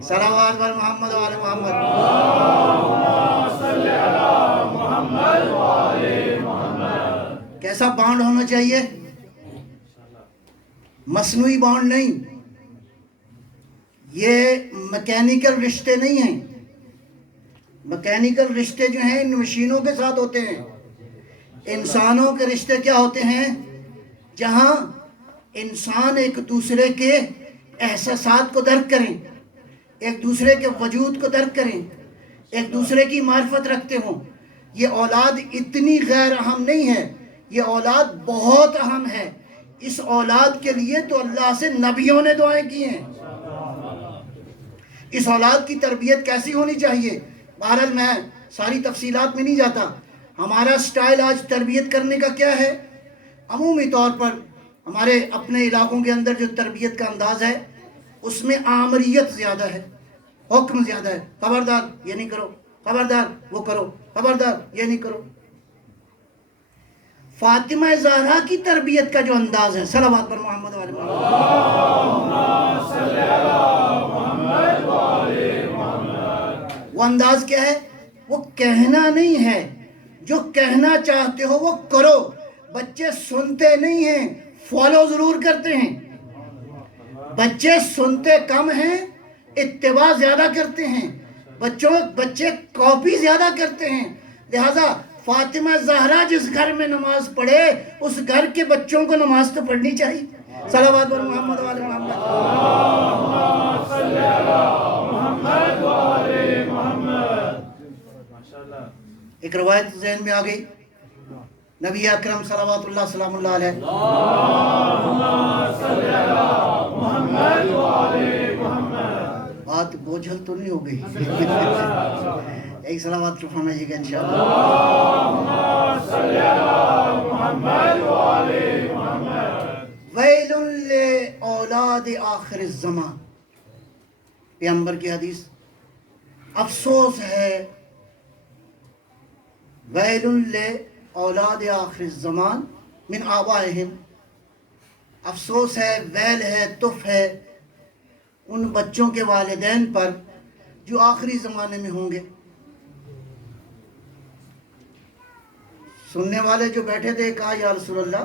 صلوات بر محمد و آل محمد. کیسا بانڈ ہونا چاہیے؟ مصنوعی بانڈ نہیں، یہ مکینیکل رشتے نہیں ہیں. مکینیکل رشتے جو ہیں ان مشینوں کے ساتھ ہوتے ہیں. انسانوں کے رشتے کیا ہوتے ہیں؟ جہاں انسان ایک دوسرے کے احساسات کو درک کریں، ایک دوسرے کے وجود کو درک کریں، ایک دوسرے کی معرفت رکھتے ہوں. یہ اولاد اتنی غیر اہم نہیں ہے، یہ اولاد بہت اہم ہے. اس اولاد کے لیے تو اللہ سے نبیوں نے دعائیں کی ہیں. اس اولاد کی تربیت کیسی ہونی چاہیے؟ بہرحال میں ساری تفصیلات میں نہیں جاتا. ہمارا سٹائل آج تربیت کرنے کا کیا ہے؟ عمومی طور پر ہمارے اپنے علاقوں کے اندر جو تربیت کا انداز ہے اس میں آمریت زیادہ ہے، حکم زیادہ ہے. خبردار یہ نہیں کرو، خبردار وہ کرو، خبردار یہ نہیں کرو. فاطمہ زہرا کی تربیت کا جو انداز ہے، صلوات پر محمد والے وہ انداز کیا ہے؟ وہ کہنا نہیں ہے، جو کہنا چاہتے ہو وہ کرو. بچے سنتے نہیں ہیں، فالو ضرور کرتے ہیں. بچے سنتے کم ہیں، اتباع زیادہ کرتے ہیں. بچے کاپی زیادہ کرتے ہیں. لہذا فاطمہ زہرا جس گھر میں نماز پڑھے اس گھر کے بچوں کو نماز تو پڑھنی چاہیے. صلوات بر محمد و آل محمد. ایک روایت ذہن میں آ گئی، نبی اکرم صلوات اللہ سلام اللہ علیہ بات بوجھل تو نہیں ہو گئی. ایک صلوات فرمائیے گا انشاءاللہ. ویل لأولاد آخر الزمان، پیغمبر کی حدیث. افسوس ہے، ویل لأولاد آخر الزمان من آبائہم، افسوس ہے، ویل ہے، تف ہے ان بچوں کے والدین پر جو آخری زمانے میں ہوں گے. سننے والے جو بیٹھے تھے کہا یا رسول اللہ،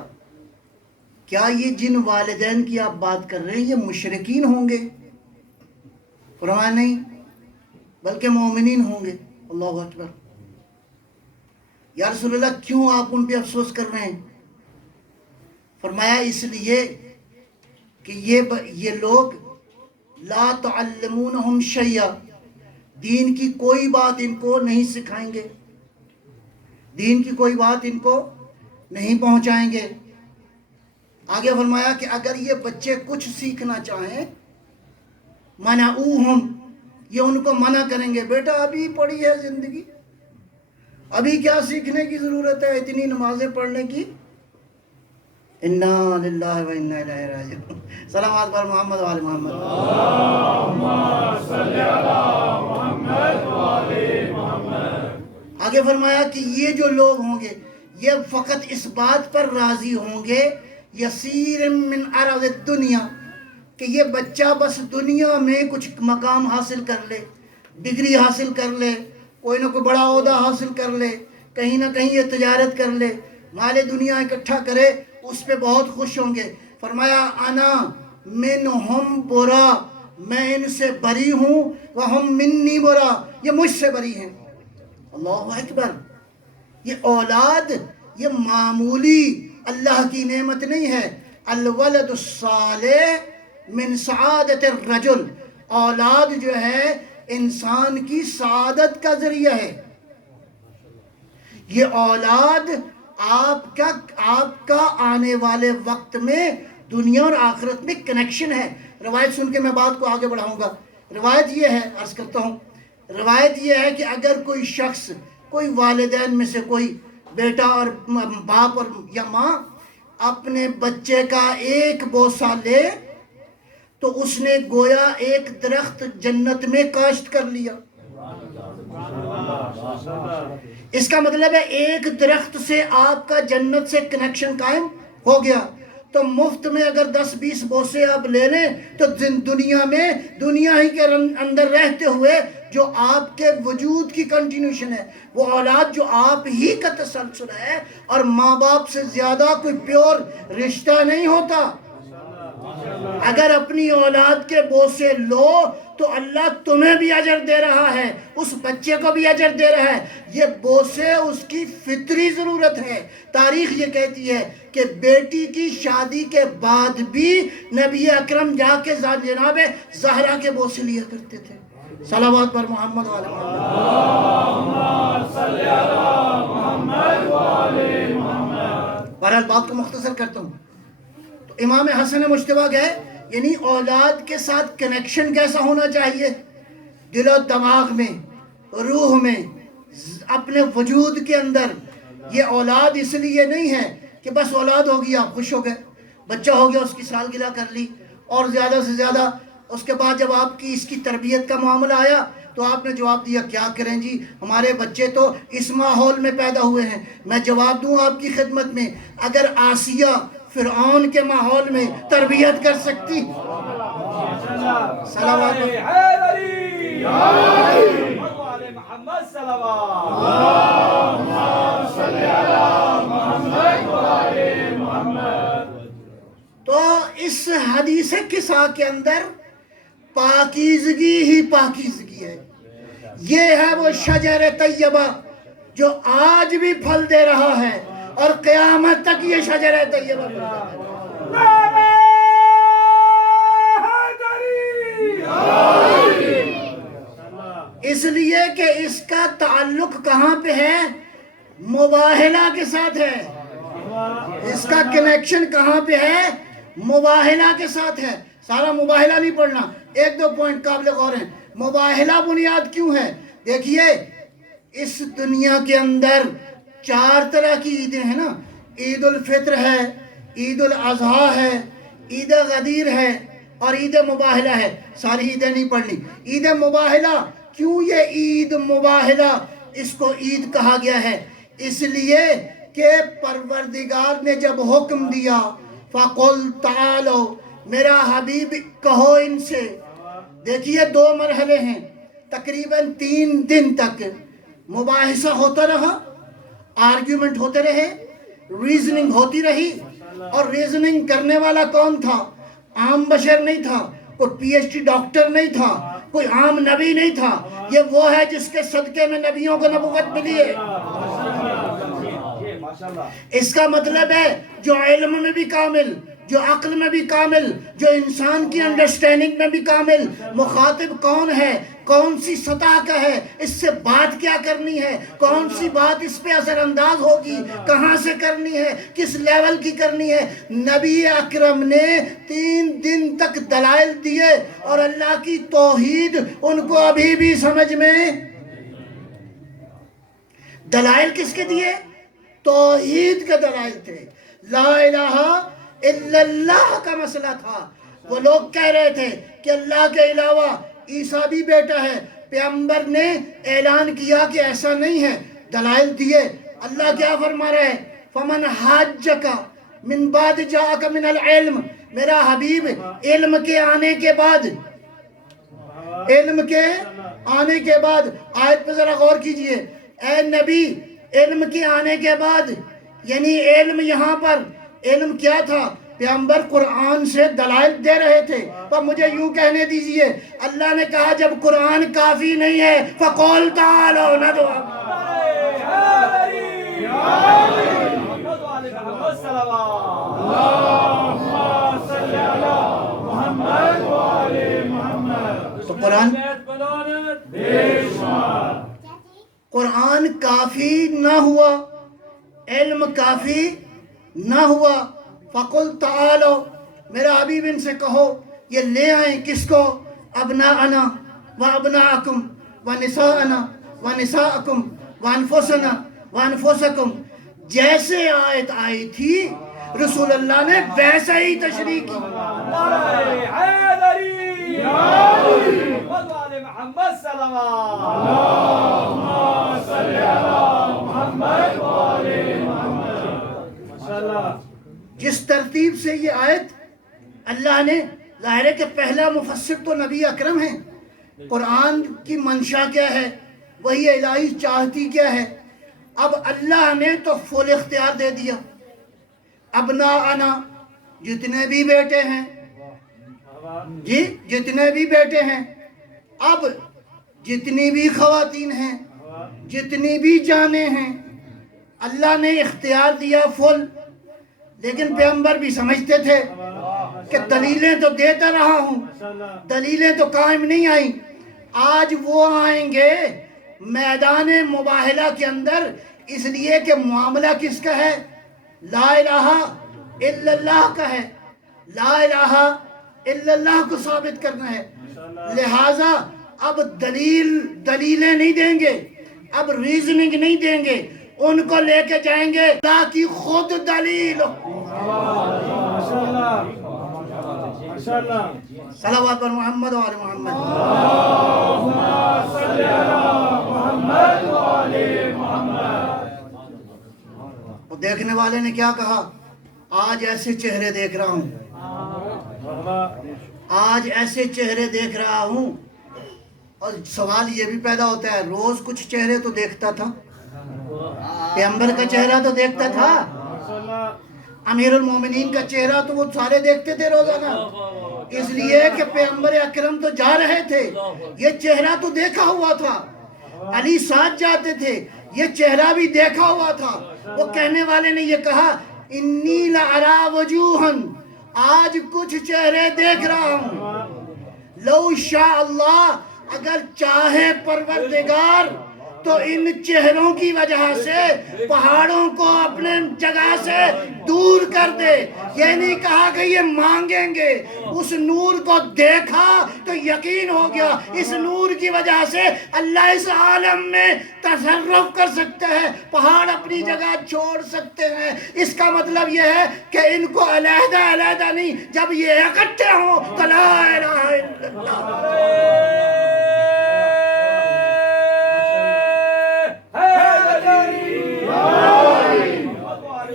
کیا یہ جن والدین کی آپ بات کر رہے ہیں یہ مشرکین ہوں گے؟ فرمایا نہیں، بلکہ مومنین ہوں گے. اللہ اکبر. یا رسول اللہ کیوں آپ ان پہ افسوس کر رہے ہیں؟ فرمایا اس لیے کہ یہ لوگ لا تعلمونہم شیئا، دین کی کوئی بات ان کو نہیں سکھائیں گے، دین کی کوئی بات ان کو نہیں پہنچائیں گے. آگے فرمایا کہ اگر یہ بچے کچھ سیکھنا چاہیں منعوہم، یہ ان کو منع کریں گے. بیٹا ابھی پڑھی ہے زندگی، ابھی کیا سیکھنے کی ضرورت ہے اتنی نمازیں پڑھنے کی. انا للہ و انا الیہ راجعون. صلوات بر محمد و آل محمد. آگے فرمایا کہ یہ جو لوگ ہوں گے یہ فقط اس بات پر راضی ہوں گے یسیر من عرض الدنیا، کہ یہ بچہ بس دنیا میں کچھ مقام حاصل کر لے، ڈگری حاصل کر لے، کوئی نہ کوئی بڑا عہدہ حاصل کر لے، کہیں نہ کہیں یہ تجارت کر لے، مال دنیا اکٹھا کرے، اس پہ بہت خوش ہوں گے. فرمایا انا منہم برا، میں ان سے بری ہوں، وہم منی برا، یہ مجھ سے بری ہیں. اللہ اکبر. یہ اولاد یہ معمولی اللہ کی نعمت نہیں ہے. الولد الصالح من سعادت الرجل، اولاد جو ہے انسان کی سعادت کا ذریعہ ہے. یہ اولاد آپ کا آنے والے وقت میں دنیا اور آخرت میں کنیکشن ہے. روایت سن کے میں بات کو آگے بڑھاؤں گا. روایت یہ ہے، عرض کرتا ہوں، روایت یہ ہے کہ اگر کوئی شخص، کوئی والدین میں سے کوئی بیٹا اور باپ اور یا ماں اپنے بچے کا ایک بوسہ لے تو اس نے گویا ایک درخت جنت میں کاشت کر لیا. اس کا مطلب ہے ایک درخت سے آپ کا جنت سے کنیکشن قائم ہو گیا. تو مفت میں اگر 10-20 بوسے آپ لے لیں تو دنیا میں، دنیا ہی کے اندر رہتے ہوئے جو آپ کے وجود کی کنٹینیوشن ہے، وہ اولاد جو آپ ہی کا تسلسل ہے، اور ماں باپ سے زیادہ کوئی پیور رشتہ نہیں ہوتا. اگر اپنی اولاد کے بوسے لو تو اللہ تمہیں بھی اجر دے رہا ہے، اس بچے کو بھی اجر دے رہا ہے. یہ بوسے اس کی فطری ضرورت ہے. تاریخ یہ کہتی ہے کہ بیٹی کی شادی کے بعد بھی نبی اکرم جا کے جناب زہرا کے بوسے لیا کرتے تھے. صلوات پر محمد و آل محمد. بہرحال بات کو مختصر کرتا ہوں. تو امام حسن مجتبیٰ گئے، یعنی اولاد کے ساتھ کنیکشن کیسا ہونا چاہیے؟ دل و دماغ میں، روح میں، اپنے وجود کے اندر. یہ اولاد اس لیے نہیں ہے کہ بس اولاد ہوگی آپ خوش ہو گئے، بچہ ہو گیا اس کی سالگرہ کر لی، اور زیادہ سے زیادہ اس کے بعد جب آپ کی اس کی تربیت کا معاملہ آیا تو آپ نے جواب دیا کیا کریں جی، ہمارے بچے تو اس ماحول میں پیدا ہوئے ہیں. میں جواب دوں آپ کی خدمت میں، اگر آسیہ فرعون کے ماحول میں تربیت کر سکتی، صلوات محمد صلوات. تو اس حدیث قصہ کے اندر پاکیزگی ہی پاکیزگی ہے. یہ ہے وہ شجر طیبہ جو آج بھی پھل دے رہا ہے اور قیامت تک یہ شجر طیبہ پھل دے رہا ہے. اس لیے کہ اس کا تعلق کہاں پہ ہے؟ مباہلہ کے ساتھ ہے. اس کا کنیکشن کہاں پہ ہے؟ مباہلہ کے ساتھ ہے. سارا مباہلہ نہیں پڑھنا، 1-2 پوائنٹ قابل غور ہیں. مباہلہ بنیاد کیوں ہے؟ دیکھیے اس دنیا کے اندر 4 طرح کی عیدیں ہیں نا. عید الفطر ہے، عید الاضحیٰ ہے، عید غدیر ہے اور عید مباہلہ ہے. ساری عیدیں نہیں پڑھنی. عید مباہلہ، کیوں یہ عید مباہلہ اس کو عید کہا گیا ہے؟ اس لیے کہ پروردگار نے جب حکم دیا فَقُلْ تَعَالَوْا، میرا حبیب کہو ان سے. دیکھیے 2 مرحلے ہیں، تقریباً 3 دن تک مباحثہ ہوتا رہا، آرگیومنٹ ہوتے رہے، ریزننگ ہوتی رہی. اور ریزننگ کرنے والا کون تھا؟ عام بشر نہیں تھا، کوئی پی ایچ ڈی ڈاکٹر نہیں تھا، کوئی عام نبی نہیں تھا. یہ وہ ہے جس کے صدقے میں نبیوں کو نبوت ملی ہے. اس کا مطلب ہے جو علم میں بھی کامل، جو عقل میں بھی کامل، جو انسان کی انڈرسٹینڈنگ میں بھی کامل. مخاطب کون ہے، کون سی سطح کا ہے، اس سے بات کیا کرنی ہے، کون سی بات اس پہ اثر انداز ہوگی، کہاں سے کرنی ہے، کس لیول کی کرنی ہے. نبی اکرم نے 3 دن تک دلائل دیے اور اللہ کی توحید ان کو ابھی بھی سمجھ میں. دلائل کس کے دیے؟ توحید کے دلائل تھے. لا الہ الا اللہ کا مسئلہ تھا. وہ لوگ کہہ رہے تھے کہ اللہ کے علاوہ عیسیٰ بھی بیٹا ہے. پیغمبر نے اعلان کیا کہ ایسا نہیں ہے، دلائل دیے. اللہ کیا فرما رہے ہیں؟ فَمَنْ حَاجَّكَ مِنْ بَعْدِ جَاءَكَ مِنَ الْعِلْمِ. میرا حبیب علم کے آنے کے بعد، علم کے آنے کے بعد، آیت پہ ذرا غور کیجئے. اے نبی علم کے آنے کے بعد، یعنی علم یہاں پر علم کیا تھا؟ پیغمبر قرآن سے دلائل دے رہے تھے. پر مجھے یوں کہنے دیجئے، اللہ نے کہا جب قرآن کافی نہیں ہے فَقُلْ تَعَالَوْا نَدْعُ صلوات اللهم صل على محمد وآل محمد تو قرآن قرآن کافی نہ ہوا، علم کافی نہ ہوا، فقل تعالو، میرا حبیب ان سے کہو یہ لے آئیں کس کو؟ ابناءنا و ابناءکم و نساءنا و نساءکم و انفسنا و انفسکم، جیسے آیت آئی تھی رسول اللہ نے ویسا ہی تشریح کی۔ نعرہ حیدری محمد وآل محمد صلوات اللهم صل على محمد وآل محمد ماشاءاللہ۔ جس ترتیب سے یہ آیت اللہ نے، ظاہر ہے کہ پہلا مفسر تو نبی اکرم ہے، قرآن کی منشا کیا ہے، وہی الہی چاہتی کیا ہے، اب اللہ نے تو فل اختیار دے دیا۔ ابناءنا، جتنے بھی بیٹے ہیں، جی جتنے بھی بیٹے ہیں، اب جتنی بھی خواتین ہیں، جتنی بھی جانیں ہیں، اللہ نے اختیار دیا فل۔ لیکن پیغمبر بھی سمجھتے تھے کہ دلیلیں تو دیتا رہا ہوں، دلیلیں تو قائم نہیں آئیں، آج وہ آئیں گے میدان مباہلہ کے اندر، اس لیے کہ معاملہ کس کا ہے؟ لا الہ الا اللہ کا ہے، لا الہ الا اللہ کو ثابت کرنا ہے۔ لہٰذا اب دلیلیں نہیں دیں گے، اب ریزننگ نہیں دیں گے، ان کو لے کے جائیں گے اللہ کی خود دلیل۔ صلوات پر محمد و آل محمد۔ صل على محمد وآل محمد۔ وہ دیکھنے والے نے کیا کہا؟ آج ایسے چہرے دیکھ رہا ہوں، آج ایسے چہرے دیکھ رہا ہوں۔ اور سوال یہ بھی پیدا ہوتا ہے، روز کچھ چہرے تو دیکھتا تھا، پیغمبر کا چہرہ تو دیکھتا تھا، امیر المومنین کا چہرہ تو وہ سارے دیکھتے تھے روزانہ، اس لیے کہ پیغمبر اکرم تو جا رہے تھے، یہ چہرہ تو دیکھا ہوا تھا، علی ساتھ جاتے تھے، یہ چہرہ بھی دیکھا ہوا تھا۔ وہ کہنے والے نے یہ کہا انی لأرا وجوہن، آج کچھ چہرے دیکھ رہا ہوں، لو شاء اللہ، اگر چاہے پروردگار تو ان چہروں کی وجہ سے پہاڑوں کو اپنے جگہ سے دور کر دے۔ یہ نہیں کہا کہ یہ مانگیں گے، اس نور کو دیکھا تو یقین ہو گیا، اس نور کی وجہ سے اللہ اس عالم میں تصرف کر سکتے ہیں، پہاڑ اپنی جگہ چھوڑ سکتے ہیں۔ اس کا مطلب یہ ہے کہ ان کو علیحدہ علیحدہ نہیں، جب یہ اکٹھے ہوں تو لا الہ الا اللہ۔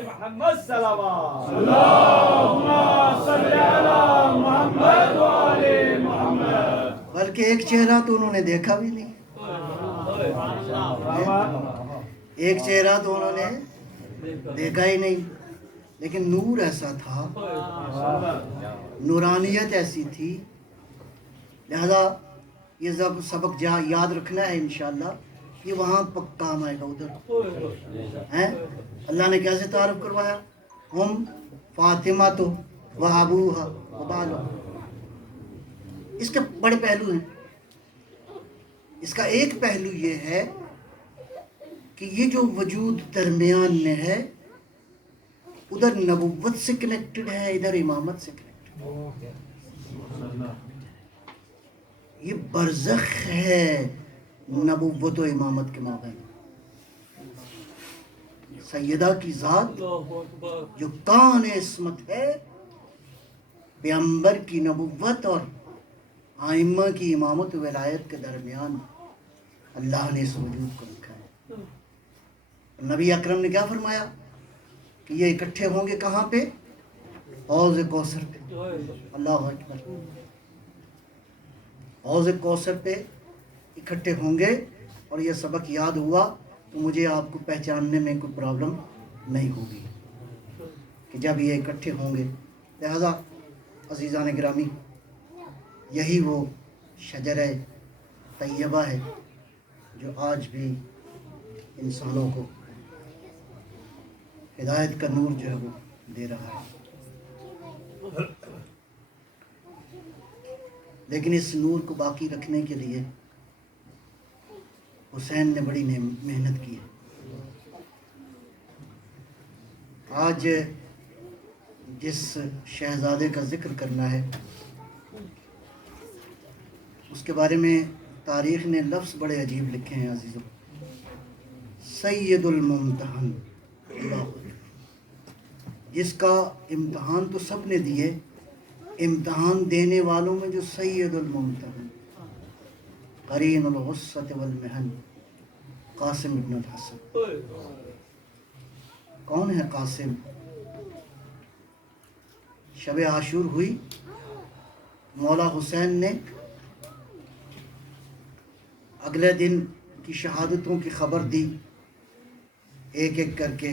محمد صلوات اللهم صل على محمد وآل محمد۔ بلکہ ایک چہرہ تو انہوں نے دیکھا بھی نہیں، ایک چہرہ تو انہوں نے دیکھا ہی نہیں، لیکن نور ایسا تھا، نورانیت ایسی تھی۔ لہذا یہ جب سبق یاد رکھنا ہے انشاءاللہ، یہ وہاں کام آئے گا، ادھر ہیں۔ اللہ نے کیسے تعارف کروایا؟ ہم فاطمہ تو و ابوہا و بالو۔ اس کے بڑے پہلو ہیں۔ اس کا ایک پہلو یہ ہے کہ یہ جو وجود درمیان میں ہے، ادھر نبوت سے کنیکٹڈ ہے، ادھر امامت سے کنیکٹڈ ہے۔ یہ برزخ ہے نبوت و امامت کے موقع میں۔ سیدہ کی ذات جو کان عصمت ہے، پیغمبر کی نبوت اور آئمہ کی امامت و ولایت کے درمیان اللہ نے اس وجود کو رکھا ہے۔ نبی اکرم نے کیا فرمایا کہ یہ اکٹھے ہوں گے کہاں پہ؟ حوض کوثر پہ۔ اللہ اکبر، حوض کوثر پہ اکٹھے ہوں گے، اور یہ سبق یاد ہوا تو مجھے آپ کو پہچاننے میں کوئی پرابلم نہیں ہوگی کہ جب یہ اکٹھے ہوں گے۔ لہذا عزیزان گرامی، یہی وہ شجرہ طیبہ ہے جو آج بھی انسانوں کو ہدایت کا نور جو ہے وہ دے رہا ہے، لیکن اس نور کو باقی رکھنے کے لیے حسین نے بڑی محنت کی ہے۔ آج جس شہزادے کا ذکر کرنا ہے اس کے بارے میں تاریخ نے لفظ بڑے عجیب لکھے ہیں عزیزوں۔ سید الممتحن، اللہ اکبر، جس کا امتحان تو سب نے دیے، امتحان دینے والوں میں جو سید الممتحن، قرین الغصۃ والمحن، قاسم ابن الحسن۔ کون ہے قاسم؟ شب عاشور ہوئی، مولا حسین نے اگلے دن کی شہادتوں کی خبر دی، ایک ایک کر کے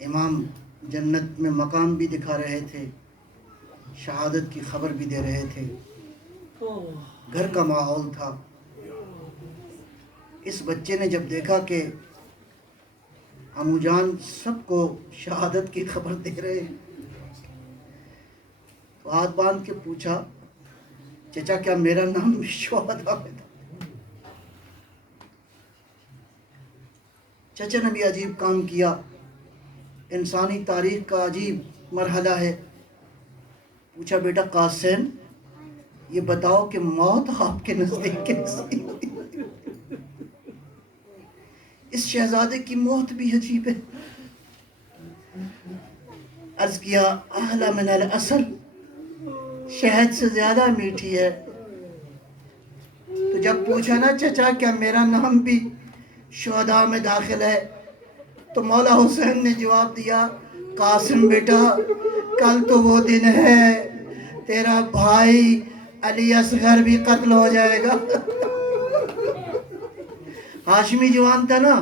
امام جنت میں مقام بھی دکھا رہے تھے، شہادت کی خبر بھی دے رہے تھے، گھر کا ماحول تھا۔ اس بچے نے جب دیکھا کہ عمو جان سب کو شہادت کی خبر دے رہے ہیں تو ہاتھ باندھ کے پوچھا، چچا کیا میرا نام شہداء میں تھا؟ چچا نے بھی عجیب کام کیا، انسانی تاریخ کا عجیب مرحلہ ہے۔ پوچھا، بیٹا قاسم یہ بتاؤ کہ موت آپ کے نزدیک کیسی ہوئی؟ اس شہزادے کی موت بھی عجیب ہے۔ عرض کیا، احلی من العسل، شہد سے زیادہ میٹھی ہے۔ تو جب پوچھا نا چچا کیا میرا نام بھی شہداء میں داخل ہے، تو مولا حسین نے جواب دیا، قاسم بیٹا کل تو وہ دن ہے تیرا بھائی علی اصغر بھی قتل ہو جائے گا۔ ہاشمی جوان تھا نا،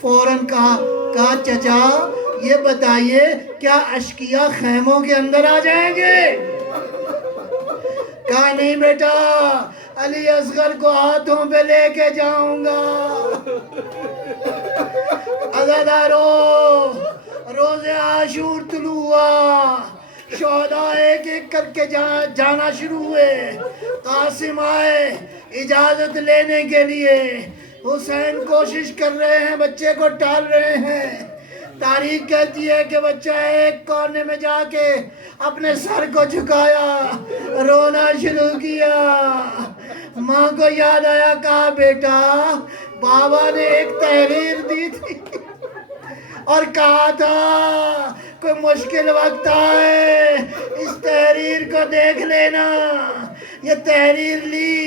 فوراً کہا چچا یہ بتائیے کیا اشقیا خیموں کے اندر آ جائیں گے؟ کہا نہیں بیٹا، علی اصغر کو ہاتھوں پہ لے کے جاؤں گا۔ عزادارو، روز عاشور طلوع ہوا، شہداء ایک ایک کر کے جانا شروع ہوئے۔ قاسم آئے اجازت لینے کے لیے، حسین کوشش کر رہے ہیں، بچے کو ٹال رہے ہیں۔ تاریخ کہتی ہے کہ بچہ ایک کونے میں جا کے اپنے سر کو جھکایا، رونا شروع کیا۔ ماں کو یاد آیا، کہا بیٹا بابا نے ایک تحریر دی تھی اور کہا تھا کوئی مشکل وقت آئے اس تحریر کو دیکھ لینا۔ یہ تحریر لی،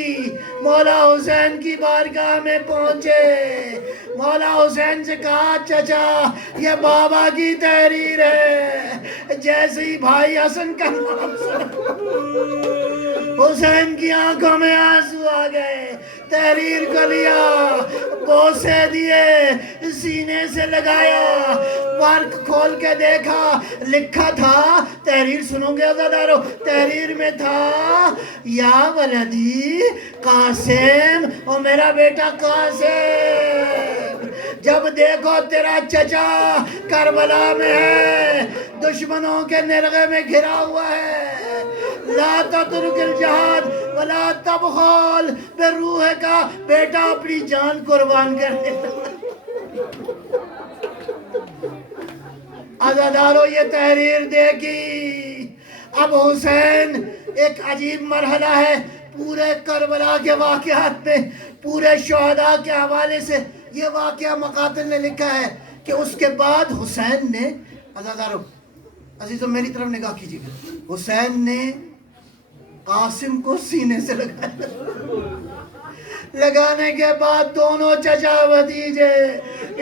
مولا حسین کی بارگاہ میں پہنچے، مولا حسین سے کہا چچا یہ بابا کی تحریر ہے۔ جیسے ہی بھائی حسن کا نام سنا، حسین کی آنکھوں میں آنسو آ گئے۔ تحریر کو لیا، بوسے دیے، سینے سے لگایا، ورق کھول کے دیکھا، لکھا تھا، تحریر سنو گے عزادارو، تحریر میں تھا، یا ولدی قاسم، او میرا بیٹا قاسم، جب دیکھو تیرا چچا کربلا میں ہے، دشمنوں کے نرغے میں گھرا ہوا ہے، لا تترک الجہاد ولا تبخل بروح کا، بیٹا اپنی جان قربان کر دے۔ عزادارو یہ تحریر دیکھی۔ اب حسین ایک عجیب مرحلہ ہے، پورے کربلا کے واقعات میں، پورے شہداء کے حوالے سے یہ واقعہ مقاتل نے لکھا ہے کہ اس کے بعد حسین نے، عزادارو عزیزو میری طرف نگاہ کیجیے گا، حسین نے قاسم کو سینے سے لگانے کے بعد دونوں چچا بھتیجے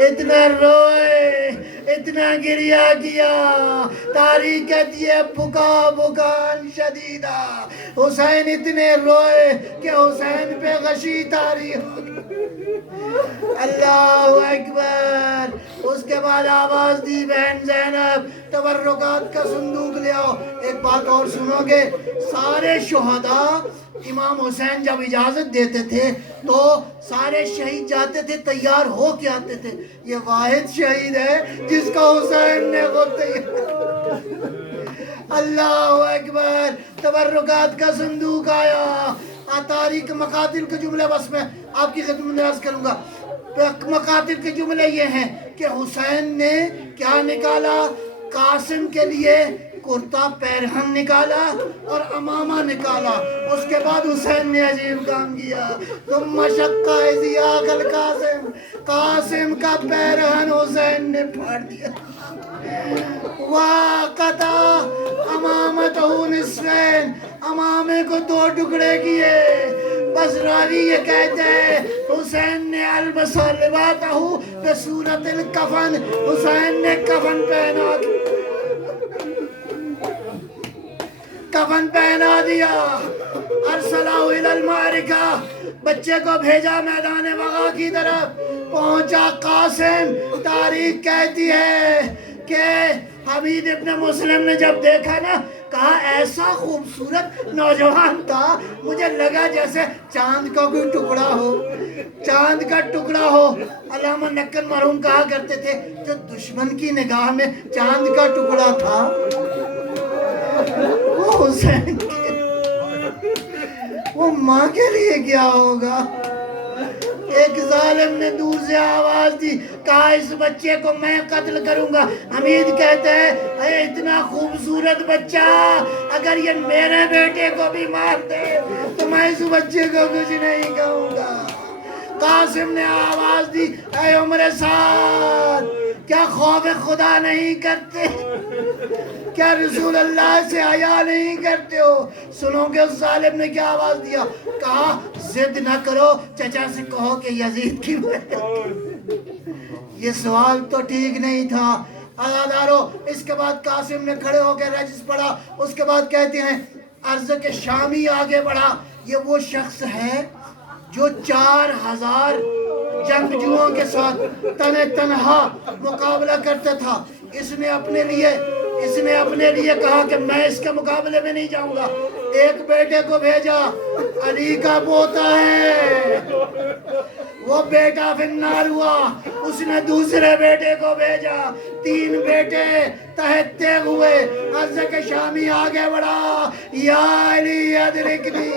اتنا روئے، اتنا گریہ کیا، تاریخ کہتی ہے بکا بکان شدیدہ، حسین اتنے روئے کہ حسین پہ غشی طاری ہو گئی۔ اللہ اکبر۔ اس کے بعد آواز دی، بہن زینب تبرکات کا صندوق لے آؤ۔ ایک بات اور سنو گے، سارے شہداء امام حسین جب اجازت دیتے تھے تو سارے شہید جاتے تھے، تیار ہو کے آتے تھے. یہ واحد شہید ہے جس کا حسین نے خود تیار. اللہ اکبر. تبرکات کا صندوق آیا. تاریخ مقاتل کے جملے بس میں آپ کی خدمت میں عرض کروں گا. مقاتل کے جملے یہ ہیں کہ حسین نے کیا نکالا؟ قاسم کے لیے کرتا پیرہن نکالا اور امامہ نکالا. اس کے بعد حسین نے عجیب کام کیا. ثم شق ازیاق القاسم، قاسم کا پیرہن حسین نے پھاڑ دیا. وقطع امامتہ نصفین، امامے کو 2 ٹکڑے کیے. بس راوی یہ کہتے ہیں حسین نے البس لباسہ بصورت الکفن، حسین نے کفن پہنا دیا. ارسلہ الی المعرکہ، بچے کو بھیجا میدان وغا کی طرف. پہنچا قاسم. تاریخ کہتی ہے کہ حمید ابن مسلم نے جب دیکھا نا، کہا ایسا خوبصورت نوجوان تھا، مجھے لگا جیسے چاند کا کوئی ٹکڑا ہو، چاند کا ٹکڑا ہو. علامہ نکن مرحوم کہا کرتے تھے جو دشمن کی نگاہ میں چاند کا ٹکڑا تھا وہ حسین وہ ماں کے لیے کیا ہوگا. ایک ظالم نے دور سے آواز دی، کہا اس بچے کو میں قتل کروں گا. حمید کہتے ہیں اے اتنا خوبصورت بچہ، اگر یہ میرے بیٹے کو بھی مار دے تو میں اس بچے کو کچھ نہیں کہوں گا. قاسم نے آواز دی، اے عمر سعد، کیا خوف خدا نہیں کرتے؟ کیا رسول اللہ سے حیا نہیں کرتے ہو؟ سنو گے اس ظالم نے کیا آواز دیا. کہا ضد نہ کرو، چچا سے کہو کہ یزید کی یہ سوال تو ٹھیک نہیں تھا. عزادارو، اس کے بعد قاسم نے کھڑے ہو کے رجس پڑھا. اس کے بعد کہتے ہیں عرض کے شامی آگے بڑھا. یہ وہ شخص ہے جو 4000 جنگجوؤں کے ساتھ تنہا مقابلہ کرتا تھا. اس نے اپنے لیے کہا کہ میں اس کے مقابلے میں نہیں جاؤں گا. ایک بیٹے کو بھیجا، علی کا پوتا ہے، وہ بیٹا فی النار ہوا. اس نے دوسرے بیٹے کو بھیجا، 3 بیٹے تحت تیغ ہوئے. عرض کے شامی آگے بڑھا، یا علی ادرکنی.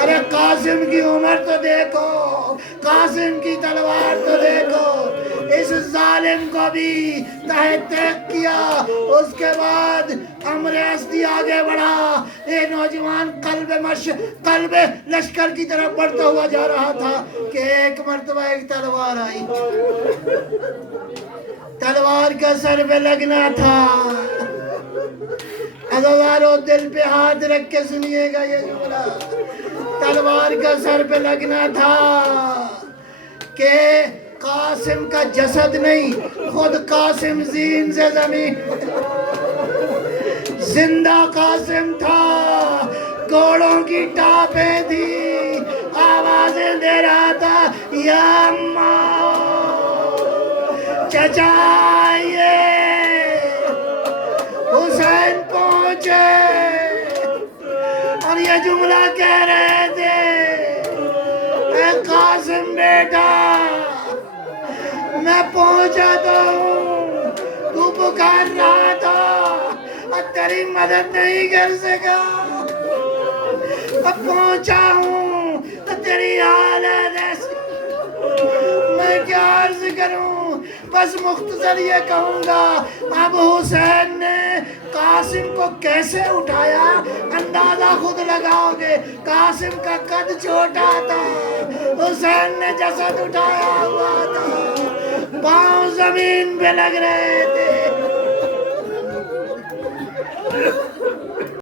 ارے قاسم کی عمر تو دیکھو، قاسم کی تلوار تو دیکھو. اس ظالم کو بھی تحت تیغ کیا. اس کے بعد امر اسدی آگے بڑھا. یہ نوجوان قلب لشکر کی طرف بڑھتا ہوا جا رہا تھا کہ ایک مرتبہ ایک تلوار آئی. تلوار کا سر پہ لگنا تھا. عزیزانو دل پہ ہاتھ رکھ کے سنیے گا یہ جملہ. تلوار کا سر پہ لگنا تھا کہ قاسم کا جسد نہیں، خود قاسم زین سے زمین زندہ قاسم تھا. گھوڑوں کی ٹاپیں تھی، آوازیں دے رہا تھا، یا اماں چچا آئیے، حسین پہنچے. اور یہ جملہ کہہ رہے تھے، اے قاسم بیٹا میں پہنچا تو ہوں، تو پکار رہا تھا اور تیری مدد نہیں کر سکا. اب پہنچا ہوں تو تیری حالت ایسی، میں کیا عرض کروں. بس مختصر یہ کہوں گا، اب حسین نے قاسم کو کیسے اٹھایا اندازہ خود لگاؤ گے. قاسم کا قد چھوٹا تھا، حسین نے جسد اٹھایا ہوا تھا، پاؤں زمین پہ لگ رہے تھے.